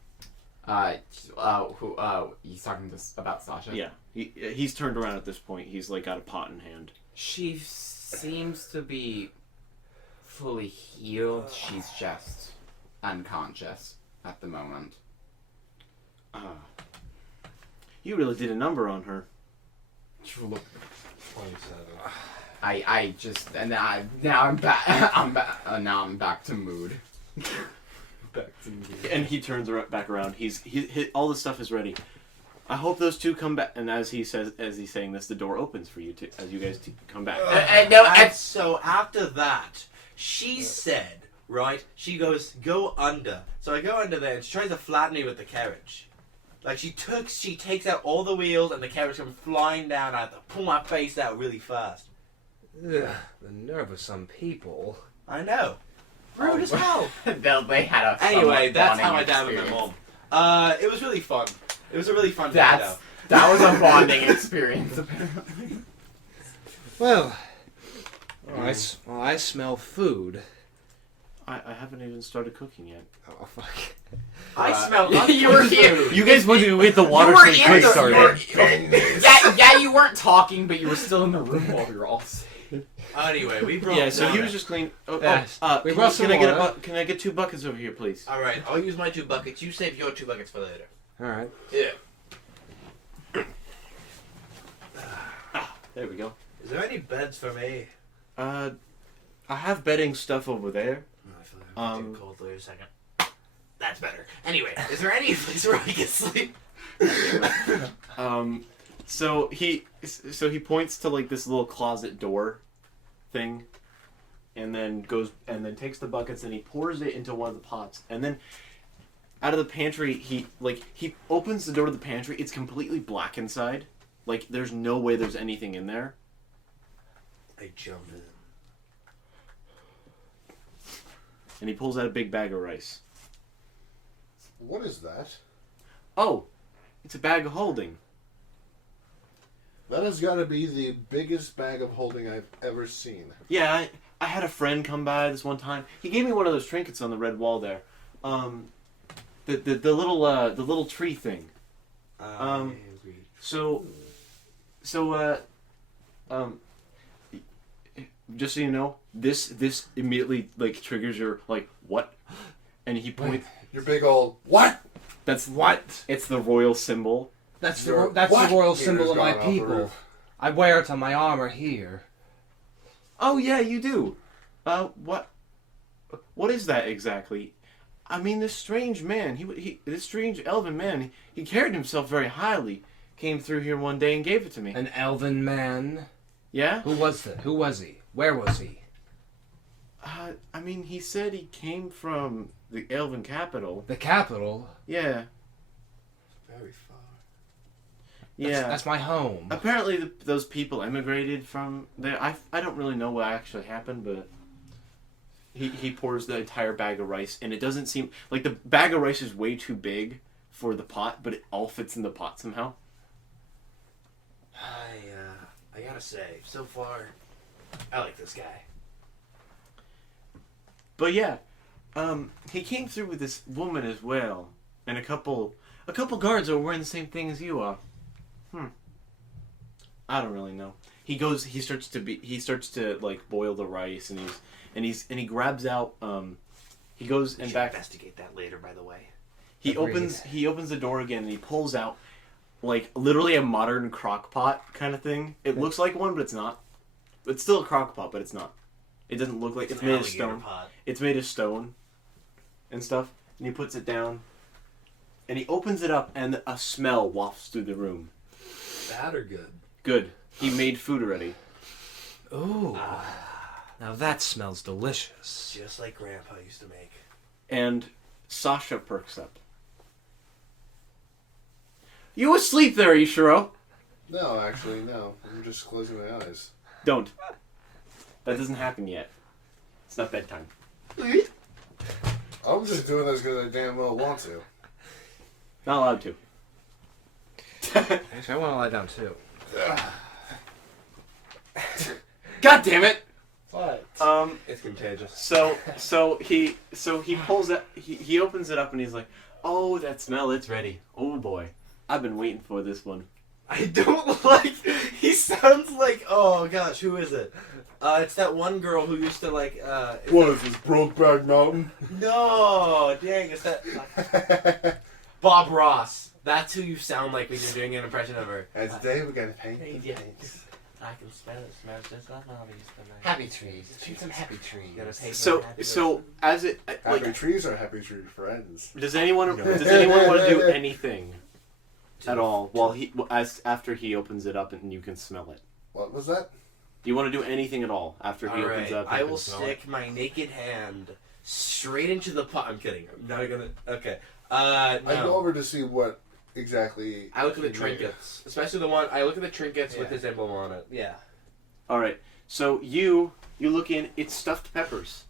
He's talking about Sasha. Yeah. He's turned around at this point. He's like got a pot in hand. She seems to be fully healed. She's just unconscious at the moment. You really did a number on her. 27. I just and now I'm back. Now I'm back to mood. And he turns back around. He all the stuff is ready. I hope those two come back. And as he's saying this, the door opens for you as you guys come back. So after that, she said, right? She goes, go under. So I go under there, and she tries to flatten me with the carriage. Like she takes out all the wheels, and the carriage comes flying down. I have to pull my face out really fast. Ugh, the nerve of some people. I know. Rude as hell. They had a Anyway, that's how bonding I died with my experience. mom. It was really fun. It was a really fun day, though. That was a bonding experience, apparently. Well, I smell food. I haven't even started cooking yet. Oh, fuck. I smell You were here. You guys went to get the water You were so in quick. Yeah, you weren't talking, but you were still in the room while we were all saying. Anyway, we brought. Yeah, so he was just cleaning. We brought some water. Can I get 2 buckets over here, please? All right, I'll use my 2 buckets. You save your 2 buckets for later. All right. Yeah. There we go. Is Is there any beds for me? I have bedding stuff over there. No, I feel like I'm getting cold. Wait a second. That's better. Anyway, is there any place where I can sleep? So he points to like this little closet door thing, and then takes the buckets and he pours it into one of the pots, and then out of the pantry he opens the door to the pantry. It's completely black inside. Like there's no way there's anything in there. I jump in. And he pulls out a big bag of rice. What is that? Oh, it's a bag of holding. That has got to be the biggest bag of holding I've ever seen. Yeah, I had a friend come by this one time. He gave me one of those trinkets on the red wall there. The little tree thing. Just so you know, this immediately like triggers your like what? And he points. Your big old what? That's what? It's the royal symbol. That's the Your royal what? symbol of my Haters gone off the people. roof. I wear it on my armor here. Oh yeah, you do. What is that exactly? I mean, this strange man, this strange elven man, he carried himself very highly. Came through here one day and gave it to me. An elven man. Yeah? Who was that? Who was he? Where was he? I mean, he said he came from the elven capital. The capital. Yeah. Very far. Yeah. That's my home. Apparently, those people emigrated from there. I don't really know what actually happened, but he pours the entire bag of rice, and it doesn't seem like the bag of rice is way too big for the pot, but it all fits in the pot somehow. I gotta say, so far, I like this guy. But yeah, he came through with this woman as well, and a couple guards are wearing the same thing as you are. I don't really know. He starts to like boil the rice, and he grabs out. He goes We and should back. investigate that later, by the way. He opens the door again, and he pulls out like literally a modern crock pot kind of thing. It looks like one, but it's not. It's still a crock pot, but it's not. It doesn't look like it's made of stone. Pot. It's made of stone and stuff. And he puts it down, and he opens it up, and a smell wafts through the room. Bad or good? Good. He made food already. Ooh. Now that smells delicious. Just like Grandpa used to make. And Sasha perks up. You asleep there, Ishiro? No, actually, no. I'm just closing my eyes. Don't. That doesn't happen yet. It's not bedtime. I'm just doing this because I damn well want to. Not allowed to. Actually, I want to lie down too. God damn it! What? It's contagious. So he pulls it. He opens it up and he's like, "Oh, that smell! It's ready. Oh boy, I've been waiting for this one." I don't like. He sounds like. Oh gosh, who is it? It's that one girl who used to like. What is this, Brokeback Mountain? No, dang, it's that. Bob Ross. That's who you sound like when you're doing an impression of her. As Dave again, paint. I can smell it. Smells just like Bobby's tonight. Happy trees. Just pick some happy trees. So as it Happy like, trees are happy tree friends. does anyone want to do anything at all while after he opens it up and you can smell it? What was that? Do you want to do anything at all after he opens it up? And I you will can smell stick my naked hand straight into the pot. I'm kidding. I'm not gonna. Okay. No. I go over to see what exactly. I look at the he made. trinkets, especially the one. I look at the trinkets with his emblem on it. Yeah. All right. So you look in. It's stuffed peppers.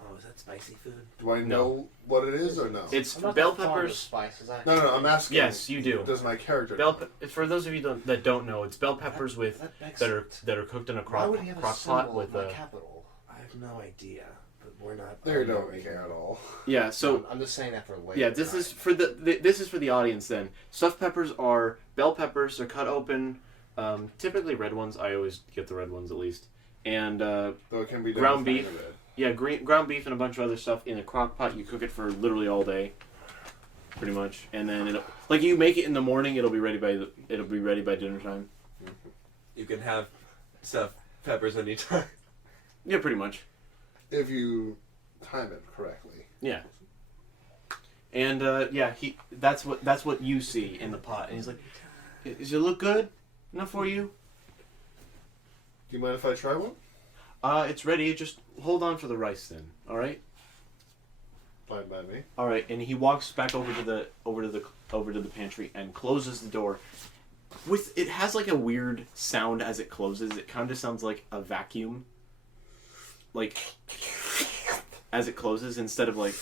Oh, is that spicy food? Do I know what it is or no? It's I'm not bell that fond of peppers. spices. No, I'm asking. Yes, you do. Does my character Bell. know? For those of you that don't know, it's bell peppers that are cooked in a crock pot with a. capital? I have no idea, but we're not. They don't care at all. Yeah. So I'm just saying that for later. yeah, this is for this is for the audience. Then stuffed peppers are bell peppers. They're cut open. Typically red ones. I always get the red ones at least. And Though it can be done ground with beef. finer bread. Yeah, ground beef and a bunch of other stuff in a crock pot. You cook it for literally all day, pretty much, and then you make it in the morning. It'll be ready by dinner time. You can have stuffed peppers anytime. Yeah, pretty much. If you time it correctly. Yeah. And that's what you see in the pot. And he's like, "Does it look good enough for you?" Do you mind if I try one? It's ready. Just hold on for the rice then. All right. Fine by me. All right. And he walks back over to the pantry and closes the door. It has like a weird sound as it closes. It kind of sounds like a vacuum. Like as it closes instead of like.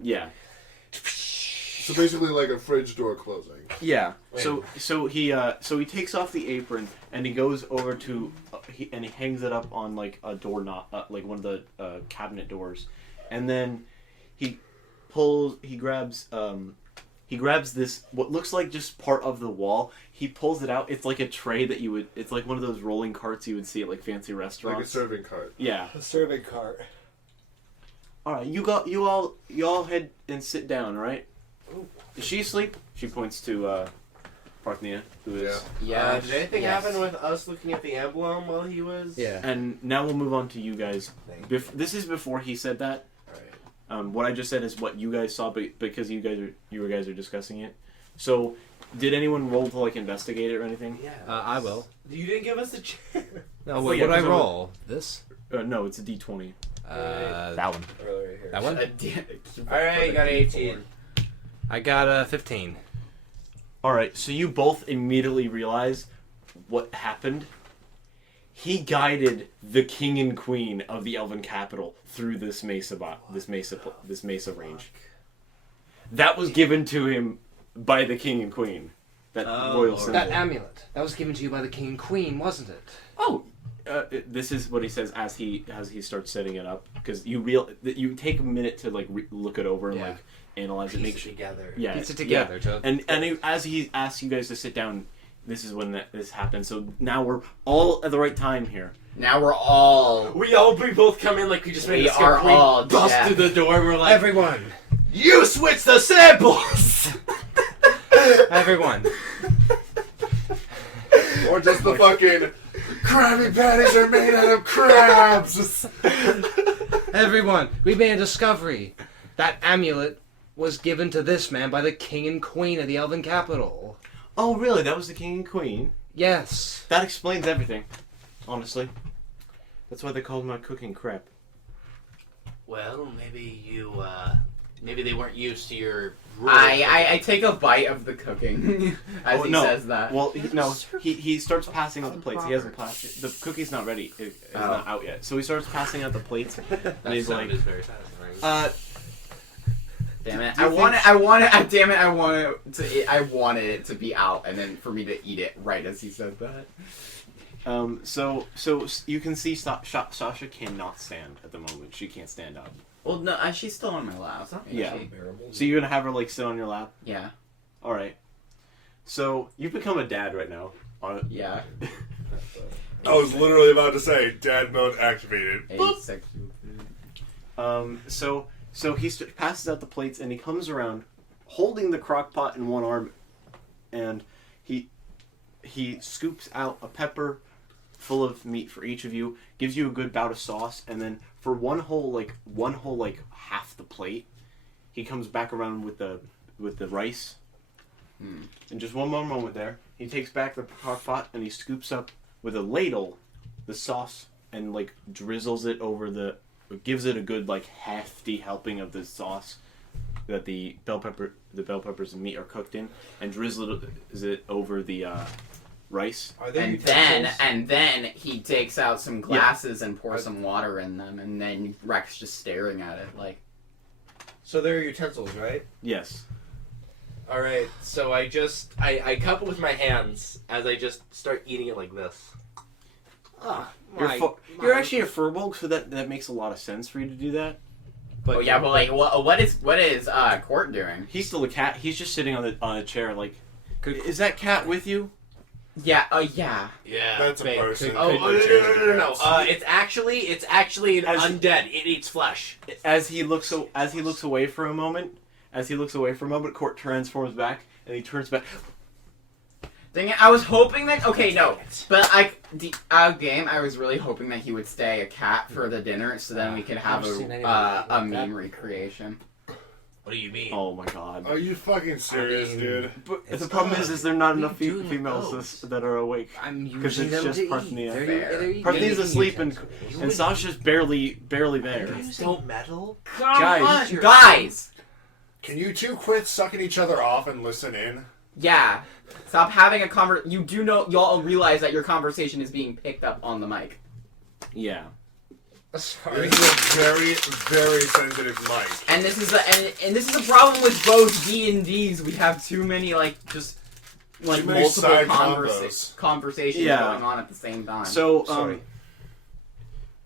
Yeah. So basically, like a fridge door closing. Yeah. So he takes off the apron and he goes over to he hangs it up on like a door knob, like one of the cabinet doors, and then he grabs this what looks like just part of the wall. He pulls it out. It's like a tray that it's like one of those rolling carts you would see at like fancy restaurants. Like a serving cart. Yeah. A serving cart. All right, you all head and sit down, all right? Is she asleep? She points to Parthenia, who is. Yeah. Did anything happen with us looking at the emblem while he was? Yeah. And now we'll move on to you guys. This is before he said that. Alright. What I just said is what you guys saw, because you guys are discussing it. So, did anyone roll to like investigate it or anything? Yeah. I will. You didn't give us a chair. No, what would I roll? This? No, it's a D20. That one. Right here. That one? Alright, you got 18. I got a 15. All right, so you both immediately realize what happened. He guided the king and queen of the Elven capital through this mesa range. That was given to him by the king and queen. That royal symbol. That amulet. That was given to you by the king and queen, wasn't it? Oh, this is what he says as he starts setting it up, because you take a minute to like look it over and like analyze it, make sure together. Yeah, Piece it together. Yeah. And as he asks you guys to sit down, this is when this happens. So now we're all at the right time here. Now we both come in like we just made We a are skip. We all busted the door. We're like, Everyone. you switch the samples. Everyone. Or just the fucking Krabby Patties are made out of crabs! Everyone. We made a discovery. That amulet was given to this man by the king and queen of the Elven capital. Oh, really? That was the king and queen? Yes. That explains everything, honestly. That's why they called my cooking crap. Well, maybe they weren't used to your rules. I take a bite of the cooking as he says that. Well, he starts passing out the plates. He hasn't passed. The cookie's not ready. It's not out yet. So he starts passing out the plates, and he's like, is very satisfying. Damn it! Do I you want it. Damn it! I wanted it to be out, and then for me to eat it right as he said that. So you can see Sasha cannot stand at the moment. She can't stand up. Well, no, she's still on my lap. Yeah. So you're gonna have her like sit on your lap? Yeah. All right. So you've become a dad right now. Yeah. I was literally about to say, dad mode activated. Asexual. So he passes out the plates and he comes around, holding the crock pot in one arm, and he scoops out a pepper full of meat for each of you, gives you a good bout of sauce, and then for one whole half the plate, he comes back around with the rice. And just one more moment there, he takes back the crock pot and he scoops up with a ladle the sauce and like drizzles it over gives it a good like hefty helping of the sauce that the bell peppers and meat are cooked in, and drizzles it over the rice. And then he takes out some glasses and pours some water in them, and then Rex just staring at it like. So they're utensils, right? Yes. All right. So I cup it with my hands as I just start eating it like this. You're actually a furball, so that makes a lot of sense for you to do that. But but like, what is Court doing? He's still a cat. He's just sitting on a chair. Like, is that cat with you? Yeah. Yeah. Yeah. That's a person. No. It's actually an undead. It eats flesh. As he looks away for a moment, Court transforms back, and he turns back. Dang it, I was hoping that. Okay, no. But out of game, I was really hoping that he would stay a cat for the dinner, so then we could have a meme recreation. What do you mean? Oh my god. Are you fucking serious, dude? But the problem is there not enough females that are awake. I'm Because using it's them just to Parthenia. eat. They're eating. Parthenia's asleep and Sasha's barely there. Don't meddle. Guys, Guys! Can you two quit sucking each other off and listen in? Yeah. Stop having a y'all realize that your conversation is being picked up on the mic. Yeah. Sorry. This is a very, very sensitive mic. And this is a problem with both D&Ds. We have too many Too many multiple side conversations going on at the same time. So Sorry.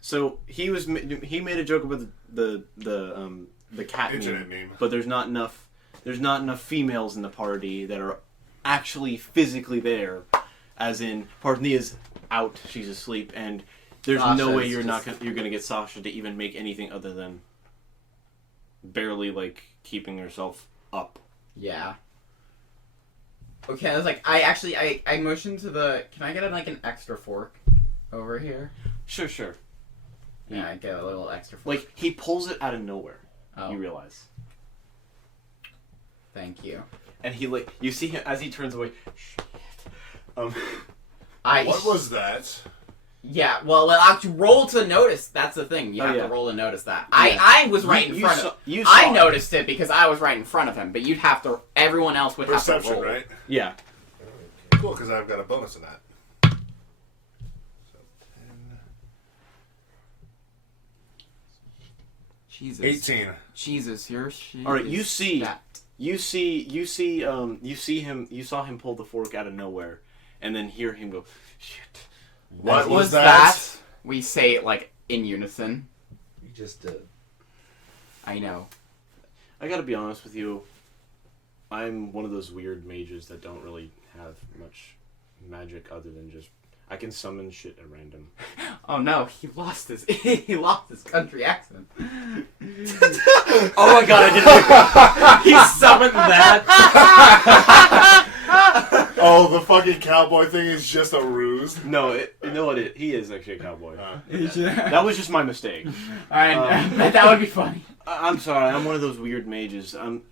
So he made a joke about the cat Internet meme, meme. but there's not enough females in the party that are actually physically there, as in Parthenia's out, she's asleep, and there's no way you're gonna get Sasha to even make anything other than barely keeping herself up. Yeah. Okay, I was like, I motioned to the. Can I get an extra fork over here? Sure. Yeah, I get a little extra fork. He pulls it out of nowhere. Oh. You realize. Thank you. And you see him as he turns away. Shit. What was that? Yeah, well, I have to roll to notice. That's the thing. You have to roll to notice that. Yeah. I was right in front of him. I it. noticed it because I was right in front of him, but you'd have to. Everyone else would Perception, have to roll. right? Yeah. Cool, because I've got a bonus in that. So, 10. Jesus. 18. Jesus, you're. All right, you saw him pull the fork out of nowhere, and then hear him go, shit. What was that? We say it in unison. You just did. I know. I gotta be honest with you. I'm one of those weird mages that don't really have much magic other than just I can summon shit at random. Oh no, he lost his country accent. Oh my god, I didn't. He summoned that. Oh, the fucking cowboy thing is just a ruse. No, he is actually a cowboy. That was just my mistake. Alright, that would be funny. I'm sorry. I'm one of those weird mages. I'm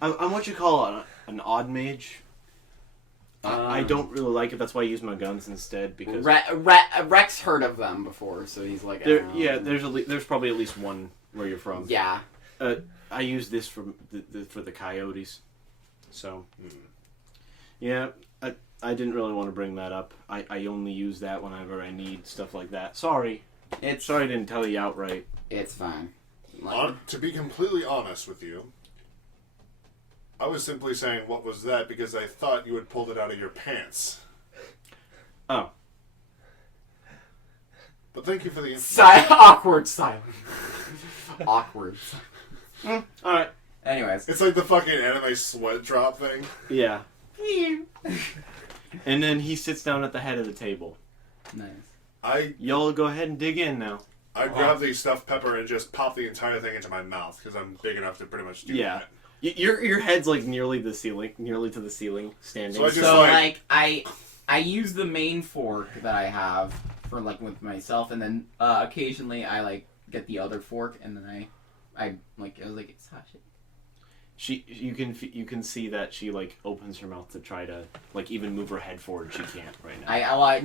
what you call an odd mage. I don't really like it. That's why I use my guns instead. Because Rex heard of them before, so he's like, there's probably at least one where you're from. Yeah. I use this for the coyotes. So, yeah, I didn't really want to bring that up. I only use that whenever I need stuff like that. Sorry. Sorry I didn't tell you outright. It's fine. To be completely honest with you, I was simply saying, what was that? Because I thought you had pulled it out of your pants. Oh. But thank you for the Awkward silence. Awkward. Alright. Anyways. It's like the fucking anime sweat drop thing. Yeah. And then he sits down at the head of the table. Nice. Y'all go ahead and dig in now. I grab the stuffed pepper and just pop the entire thing into my mouth because I'm big enough to pretty much do that. Your head's nearly to the ceiling, standing. So I use the main fork that I have for with myself, and then occasionally I get the other fork, and then I was like, it's Sasha. You can see that she opens her mouth to try to even move her head forward. She can't right now. I I'm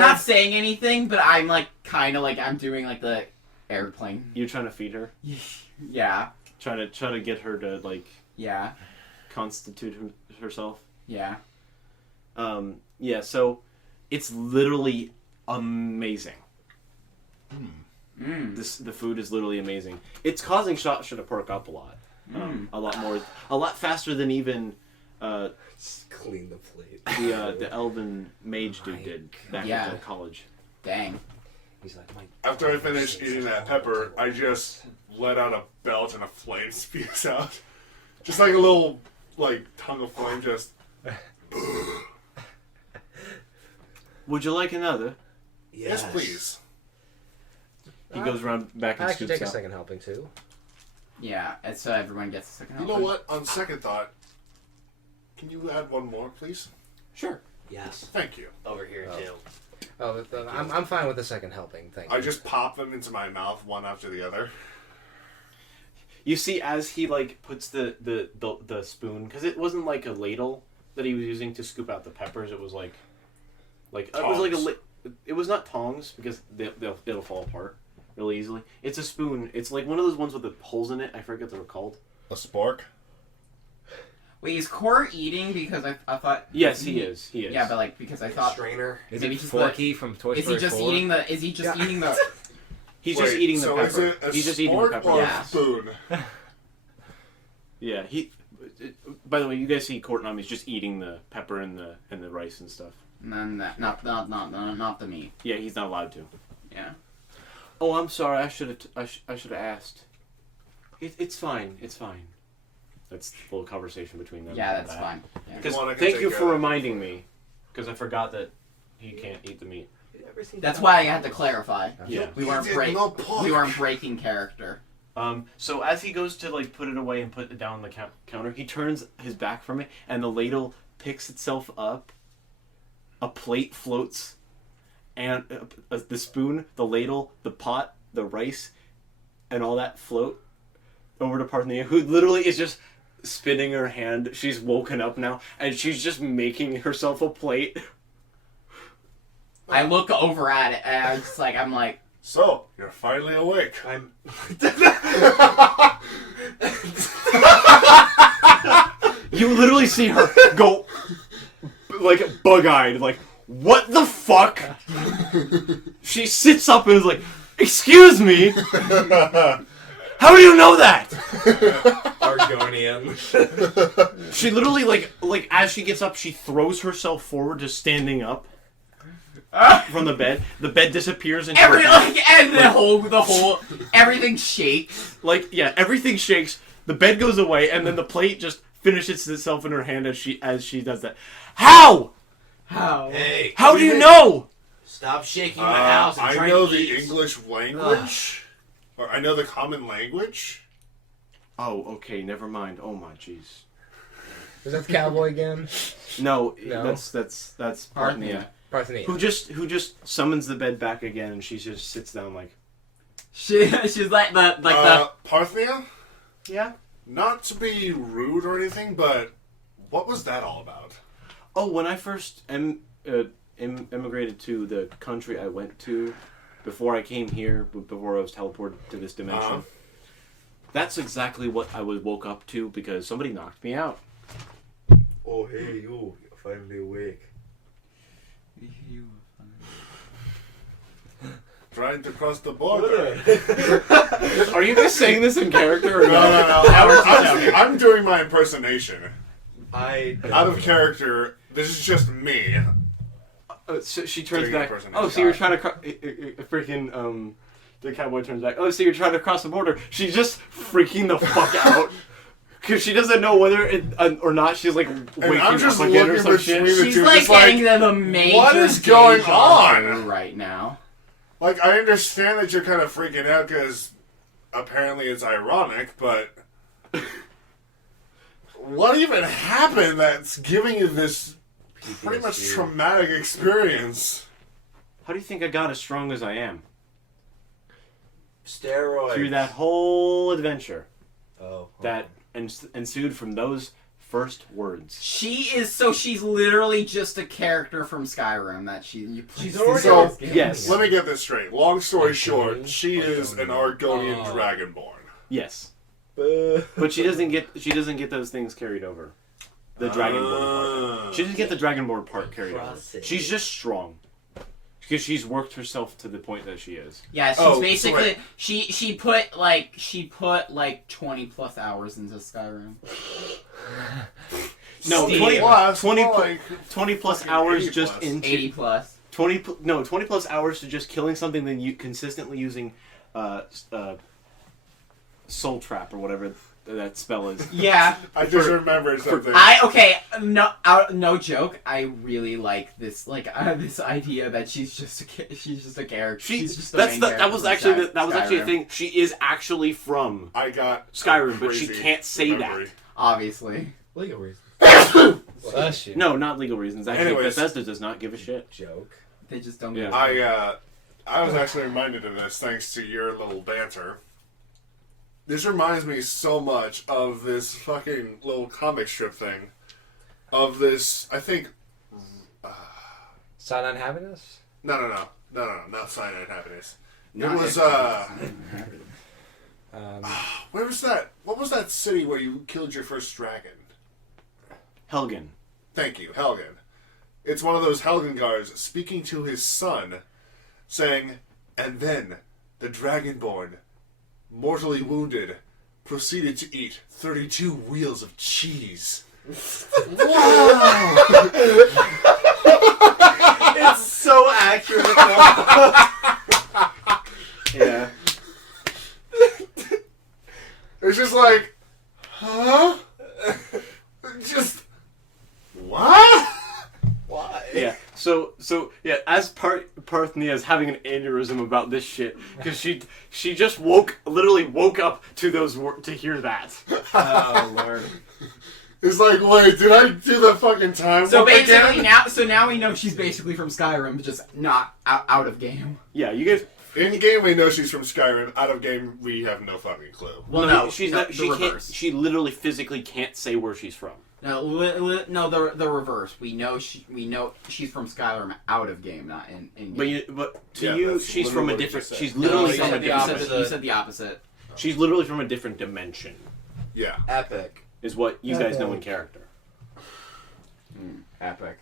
not saying anything, but I'm I'm doing the airplane. You're trying to feed her. Yeah. Trying to get her to Yeah. constitute herself. Yeah. Yeah. So it's literally amazing. The food is literally amazing. It's causing Sasha to perk up a lot. A lot faster than even Just clean the plate. the elven mage dude did back in college. Dang. He's like, After I finish eating that pepper, I just let out a belt and a flame spews out. Just like a little, tongue of flame, just... Would you like another? Yes, please. He goes around back and I actually scoops take a out. second helping too. Yeah, and so everyone gets a second You know what? On second thought, Can you add one more, please? Sure. Yes. Thank you. Over here too. Oh, I'm fine with the second helping thing. I just pop them into my mouth one after the other. You see, as he like puts the spoon, because it wasn't like a ladle that he was using to scoop out the peppers. It was like it was like it was not tongs because it'll fall apart really easily. It's a spoon. It's like one of those ones with the holes in it. I forget what they're called. A spork? Wait, is Core eating? Because I thought. Yes, he is. He is. Yeah, but like because I thought. Strainer. Is maybe it he's Forky from Toy Is Story he just 4? eating the? Is he just eating the? He's just eating the so pepper. Is it a He's just eating the spork pepper. or Yeah. a spoon? Yeah. By the way, you guys see Courtney is just eating the pepper and the rice and stuff. Not the meat. Yeah, he's not allowed to. Yeah. Oh, I'm sorry. I should have asked. It's fine. It's fine. That's a little conversation between them. Yeah, that's fine. Yeah. Because Come on, I can thank take you care for of that. reminding me. Because I forgot that he can't eat the meat. That's why I had to clarify. Yeah. We weren't He did not pork. we weren't breaking character. So as he goes to like put it away and put it down on the counter, he turns his back from it, and the ladle picks itself up. A plate floats, and the spoon, the ladle, the pot, the rice, and all that float over to Parthenia, who literally is just spinning her hand. She's woken up now, and she's just making herself a plate. I look over at it, and I'm like, So, you're finally awake. I'm. You literally see her go like bug-eyed, like, what the fuck? She sits up and is like, excuse me? How do you know that? Argonian. She literally like as she gets up, she throws herself forward, just standing up from the bed. The bed disappears into and the whole everything shakes. everything shakes. The bed goes away, and then the plate just finishes itself in her hand as she does that. How? How? Hey. How do you know? Stop shaking my house. I'm I trying know to the eat. English language. Or I know the common language. Oh, okay, never mind. Oh my jeez. Was that the cowboy again? No, No. that's Parthenia. Parthenia. Who just summons the bed back again, and she just sits down like, She's like the Parthenia? yeah. Not to be rude or anything, but what was that all about? Oh, when I first immigrated to the country I went to, before I came here, before I was teleported to this dimension, that's exactly what I woke up to because somebody knocked me out. Oh, hey, you. You're finally awake. Trying to cross the border. Are you guys saying this in character or No. I'm doing my impersonation. Out of character, this is just me. So she turns Doing back. impersonation. Oh, so you're trying to freaking the cowboy turns back. Oh, so you're trying to cross the border. She's just freaking the fuck out because she doesn't know whether it or not. She's like waking I'm just up again or looking some between shit. the she's two, like just like, getting the major what is going deja on? vu right now. Like, I understand that you're kind of freaking out because apparently it's ironic, but what even happened that's giving you this pretty much traumatic experience? How do you think I got as strong as I am Steroids. through that whole adventure Oh. that ensued from those first words? She's literally just a character from Skyrim that She's already So, on this game. yes. Let me get this straight. Long story Argonian? short, she is an Argonian Oh. dragonborn. Yes, but she doesn't get those things carried over. The dragonborn part. She doesn't get the dragonborn part carried over. Process. She's just strong. Because she's worked herself to the point that she is. Yeah, she's Oh, basically right. she put like 20 plus hours into Skyrim. No, Steve. 20 Plus, 20 more like 20 plus fucking hours 80 just plus. into 80 plus. 20 plus hours to just killing something, then you consistently using soul trap or whatever that spell is. Yeah. I just remembered something. No joke. I really like this this idea that she's just a character. She's just the main that was character actually from that was actually a Skyrim. thing. She is actually from I got Skyrim, but she crazy can't say memory. that. Obviously. Legal reasons. Bless you. No, not legal reasons. Actually, Anyways. Bethesda does not give a shit. Joke. They just don't. Yeah. I was actually reminded of this thanks to your little banter. This reminds me so much of this fucking little comic strip thing. Of this, I think... Cyanide Happiness? No, not Cyanide Happiness. Not it was, where was that? What was that city where you killed your first dragon? Helgen. Thank you, Helgen. It's one of those Helgen guards speaking to his son, saying, and then the Dragonborn, mortally wounded, proceeded to eat 32 wheels of cheese. Wow! It's so accurate. Yeah. It's just like, huh? Just, what? Why? Yeah. So yeah, as Parthenia is having an aneurysm about this shit because she just literally woke up to to hear that. Oh Lord. It's like, wait, did I do the fucking time So warp basically again? now we know she's basically from Skyrim, but just not out of game. Yeah, you guys. In game, we know she's from Skyrim. Out of game, we have no fucking clue. Well, no, she's no, not. the She can't. reverse. She literally physically can't say where she's from. No, the reverse. We know she's from Skyrim out of game, not in game. But to Yeah, you, that's she's literally from a what you different. just said. She's No, literally you from a said the different. opposite. You said the opposite. She's literally from a different dimension. Yeah. Epic. Is what you guys know in character. Epic.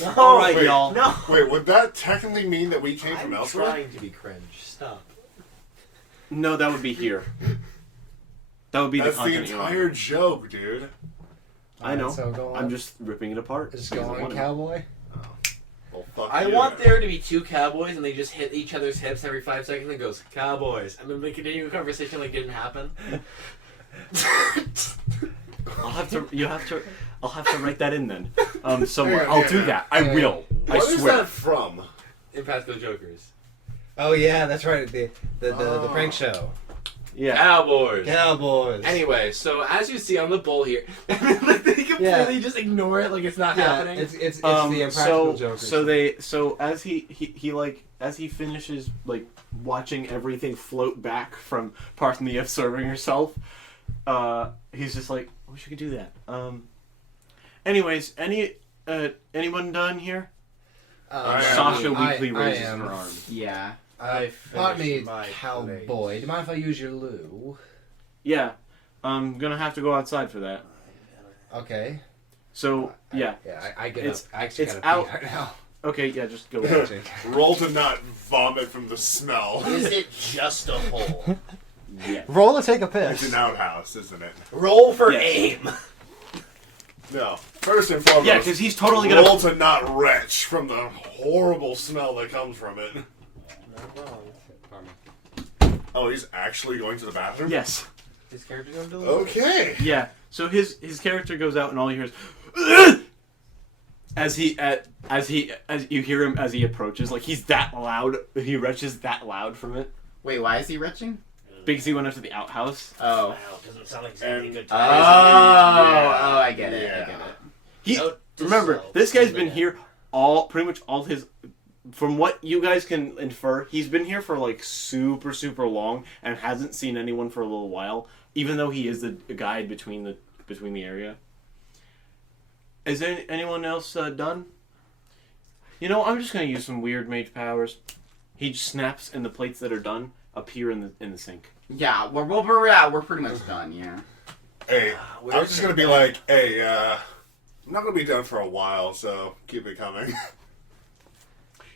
No. All right, Wait, y'all. No. Wait, would that technically mean that we came from I'm elsewhere? trying to be cringe. Stop. No, that would be here. That would be That's the the content you want. entire joke, dude. I know. So go on. I'm just ripping it apart. Just because go I on, want to. cowboy. Well, fuck I you, want then. there to be two cowboys and they just hit each other's hips every 5 seconds and goes, cowboys. And then they continue a conversation like it didn't happen. I'll have to write that in then. Somewhere. Hang on, I'll hang do on. that. I Hang on. will. I What is swear. that from? Impractical Jokers. Oh yeah, that's right. The Oh. prank show. Yeah. Cowboys. Cowboys. Anyway, so as you see on the bowl here, like they completely Yeah. just ignore it like it's not Yeah, happening. it's the impractical jokers. So as he like as he finishes like watching everything float back from Parthenia serving herself, he's just like, I wish we could do that. Anyways, anyone done here? Sasha weakly I raises am. her arm. Yeah. Pardon me, finished my cowboy. plate. Do you mind if I use your loo? Yeah, I'm gonna have to go outside for that. Okay. So yeah, I get It's- up. I actually it's gotta out. pee right now. okay, yeah, just go. Roll to not vomit from the smell. Is it just a hole? Yeah. Roll to take a It's piss. an outhouse, isn't it? Roll for Yes. aim. No. First and foremost, Yeah, because he's totally gonna. roll to not retch from the horrible smell that comes from it. Oh, he's actually going to the bathroom? Yes. His character going to the Okay. Yeah. So his character goes out and all you hear is as you hear him as he approaches, like he's that loud. He retches that loud from it Wait, why is he retching? because he went up to the outhouse. Oh. Wow, doesn't sound like exactly And- good Oh, time. I get it. I Yeah. get it. He Note to remember self, this guy's been man. here pretty much all his. From what you guys can infer, he's been here for like super long and hasn't seen anyone for a little while. Even though he is the guide between the area. Is there anyone else done? You know, I'm just gonna use some weird mage powers. He just snaps, and the plates that are done appear in the sink. Yeah, we're pretty much done. Yeah. Hey, Where's I'm just the gonna be like, hey, I'm not gonna be done for a while, so keep it coming.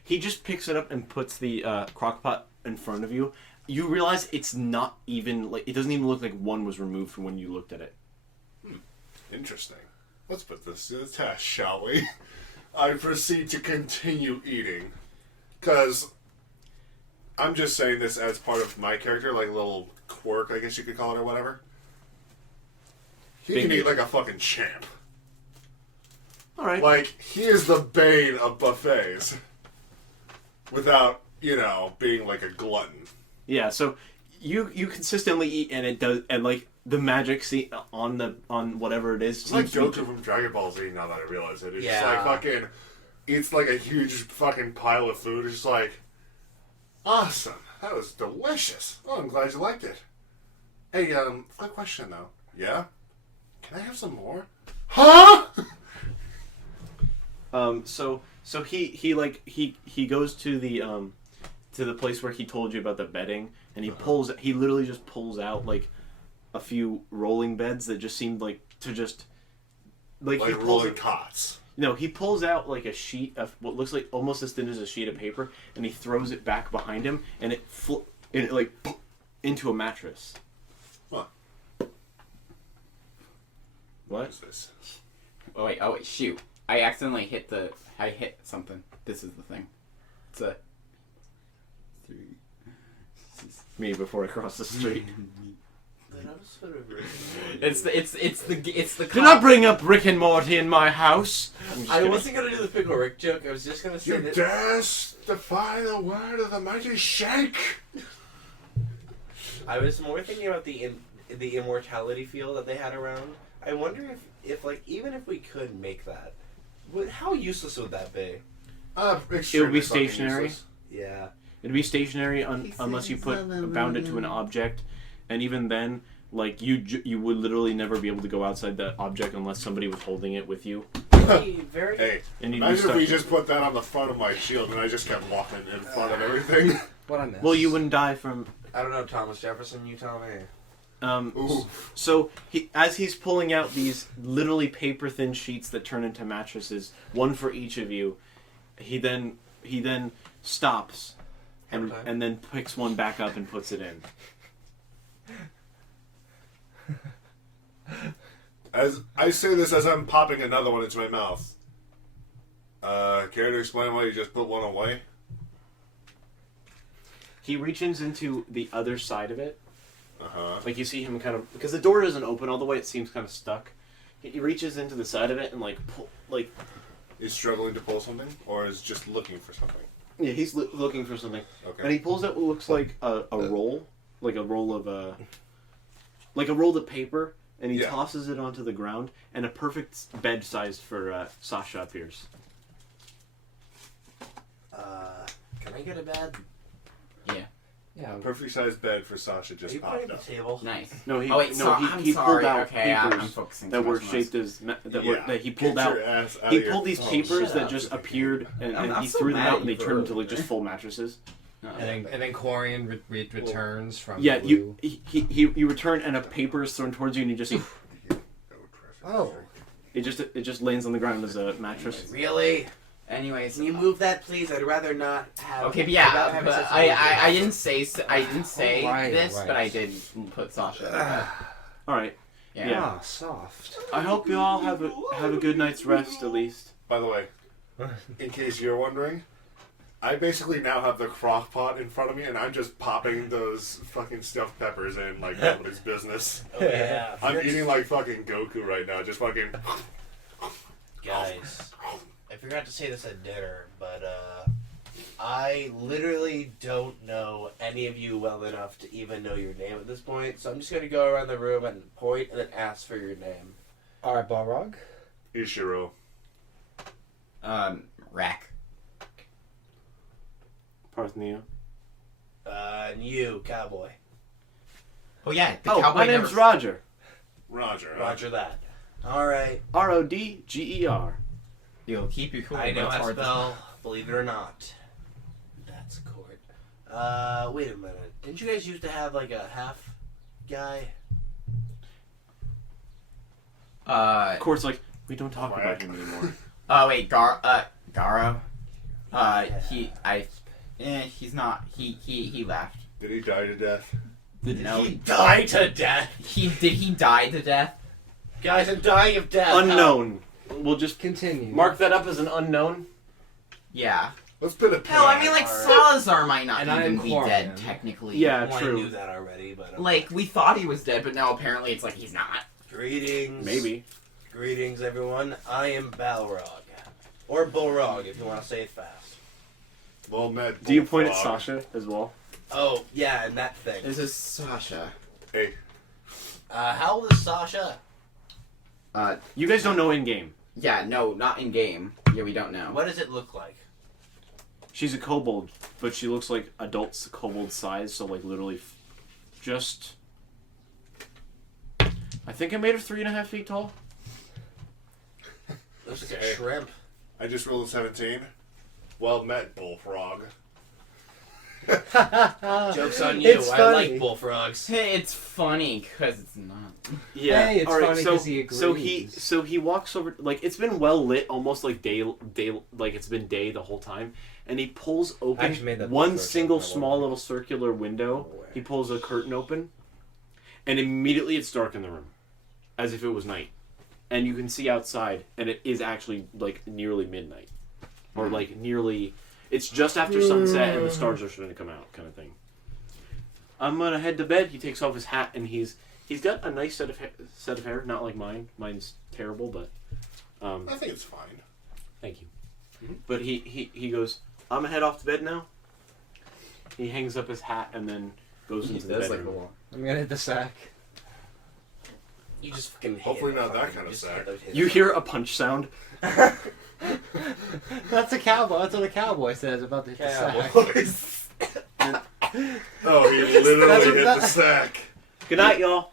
He just picks it up and puts the crock pot in front of you. You realize it's not even like it doesn't even look like one was removed from when you looked at it. Interesting. Let's put this to the test, shall we? I proceed to continue eating. Because I'm just saying this as part of my character, like a little quirk, I guess you could call it, or whatever. He can Big eat like a fucking champ. All right. Like, he is the bane of buffets. Without, being like a glutton. Yeah. So you consistently eat, and it does, and like the magic on whatever it is. It's like seems to- Goku from Dragon Ball Z. Now that I realize it, it's Yeah. just like fucking. It's like a huge fucking pile of food. It's just like, awesome. That was delicious. Oh, I'm glad you liked it. Hey, quick question though. Yeah. Can I have some more? Huh? So he goes to the place where he told you about the bedding, and he literally just pulls out like a few rolling beds that just seemed like to just like he Like pulls rolling it, cots. no, he pulls out like a sheet of what looks like almost as thin as a sheet of paper, and he throws it back behind him, and it like into a mattress. What? What? What is this? Oh wait, shoot! I accidentally hit something. This is the thing. It's a 3. Me before I cross the street. It's the. Do not bring up Rick and Morty in my house. I wasn't gonna do the Pickle Rick joke. I was just gonna say You that. dare defy the word of the mighty Shank? I was more thinking about the immortality field that they had around. I wonder if like even if we could make that, how useless would that be? It would be stationary. Yeah. It'd be stationary unless you bound it to an object, and even then, like you would literally never be able to go outside that object unless somebody was holding it with you. Very. Hey, And you'd be imagine if stuck. we just put that on the front of my shield and I just kept walking in front of everything. What I missed. Well, you wouldn't die from. I don't know, Thomas Jefferson. You tell me. Ooh. So as he's pulling out these literally paper thin sheets that turn into mattresses, one for each of you, he then stops, and then picks one back up and puts it in. As I say this as I'm popping another one into my mouth. Care to explain why you just put one away? He reaches into the other side of it. Uh-huh. Like you see him kind of, because the door doesn't open all the way, it seems kind of stuck. He reaches into the side of it and Is struggling to pull something, or is just looking for something? yeah, he's looking for something, Okay. and he pulls out what looks like a roll, like a roll of paper, and he Yeah. tosses it onto the ground, and a perfect bed sized for Sasha appears. Can I get a bed? Yeah. Perfect sized bed for Sasha Are just you putting popped the up. table? Nice. No, he Oh wait, I'm he sorry. pulled out Okay, I'm papers focusing that too were much on shaped this. that he pulled Get out. your ass out He of pulled here. these papers shut that up. just appeared, and I'm he so threw them mad out, and they you turned were into like over just full mattresses. And then Corian returns from Yeah, the you blue. you return, and a paper is thrown towards you, and you just see Oh. it just lands on the ground as a mattress. Really? Anyways, Can you move that, please? I'd rather not have. Okay, but without yeah, having but such a- I didn't say Right, this, right. but I did put Sasha. in the bed. All right. Yeah. Yeah. Ah, soft. I hope you all have a good night's rest at least. By the way, in case you're wondering, I basically now have the crock pot in front of me, and I'm just popping those fucking stuffed peppers in like nobody's business. Oh, yeah. I'm eating like fucking Goku right now, just fucking. Guys, I forgot to say this at dinner, but I literally don't know any of you well enough to even know your name at this point, so I'm just gonna go around the room and point and then ask for your name. Alright, Balrog. Ishiro. Rack. Parthenia. And you, cowboy. Oh yeah, the Oh, cowboy my name's never... Roger. Roger. Roger that. Alright. Rodger. You'll keep your cool. I know but it's how to hard to- spell, believe it or not. That's court. Wait a minute. Didn't you guys used to have like a half guy? Court's like, we don't talk about him anymore. Oh wait, Garo. Yeah. He's not. He left. Did he die to death? No. He died to death. Did he die to death? Guys, I'm dying of death. Unknown. We'll just Continue. mark that up as an unknown. Yeah. Let's put a pin Hell, on I mean, it. like Alright. Salazar might not And I even am be Corian. dead technically. Yeah, Well, I true. knew that already, but Like we thought he was dead, but now apparently it's like he's not. greetings. Maybe. Greetings, everyone. I am Balrog, or Balrog, if you want to say it fast. Well met. Do you point at Bullfrog. Sasha as well? Oh, yeah, and that thing. This is Sasha. Hey, How old is Sasha? You guys don't know in game. Yeah, no, not in game. Yeah, we don't know. What does it look like? She's a kobold, but she looks like adult kobold size, so like literally just. I think I made her 3.5 feet tall. Looks like a shrimp. I just rolled a 17. Well met, bullfrog. Joke's on you. It's I funny. like bullfrogs. It's funny because it's not. Yeah, Hey, it's all right, funny 'cause he agrees. So he walks over, like it's been well lit, almost like day, like it's been day the whole time, and he pulls I open actually made that one first, single I won't. small little circular window. No way. He pulls a curtain open, and immediately it's dark in the room, as if it was night, and you can see outside, and it is actually like nearly midnight, or like nearly. It's just after sunset and the stars are starting to come out, kind of thing. I'm gonna head to bed. He takes off his hat and he's got a nice set of hair, not like mine. Mine's terrible, but I think it's fine. thank you. But he goes, I'm gonna head off to bed now. He hangs up his hat and then goes into the bedroom. I'm gonna hit the sack. You just fucking hit Hopefully it. not that Fucking kind of just sack. hit those hits. You hear a punch sound. That's a cowboy. That's what a cowboy says about the hit the sack. Cowboys. Oh, he literally That's hit what the sack. Good night, y'all.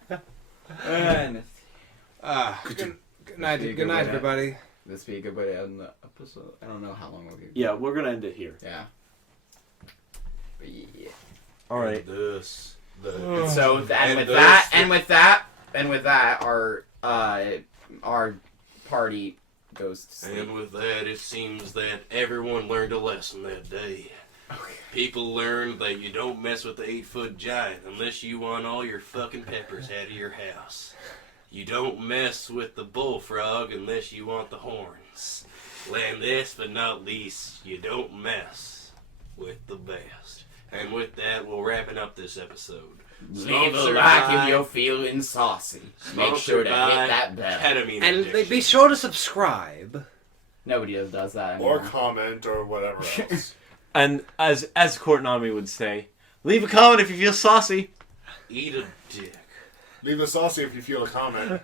And Good night, good night, everybody. this be a good way to end the episode. I don't know how long we'll be. Yeah, we're gonna end it here. Yeah. But yeah. All right. This. And so And with that, our party goes to sleep. And with that, it seems that everyone learned a lesson that day. People learned that you don't mess with the 8-foot giant unless you want all your fucking peppers out of your house. You don't mess with the bullfrog unless you want the horns. And last but not least, you don't mess with the best. And with that, we're wrapping up this episode. Leave a Sponsored like by- if you're feeling saucy. Make sure to hit that bell. Ketamine And addiction. be sure to subscribe. Nobody does that Or anymore. comment or whatever else. And as Courtnami would say, leave a comment if you feel saucy. Eat a dick. Leave a saucy if you feel a comment.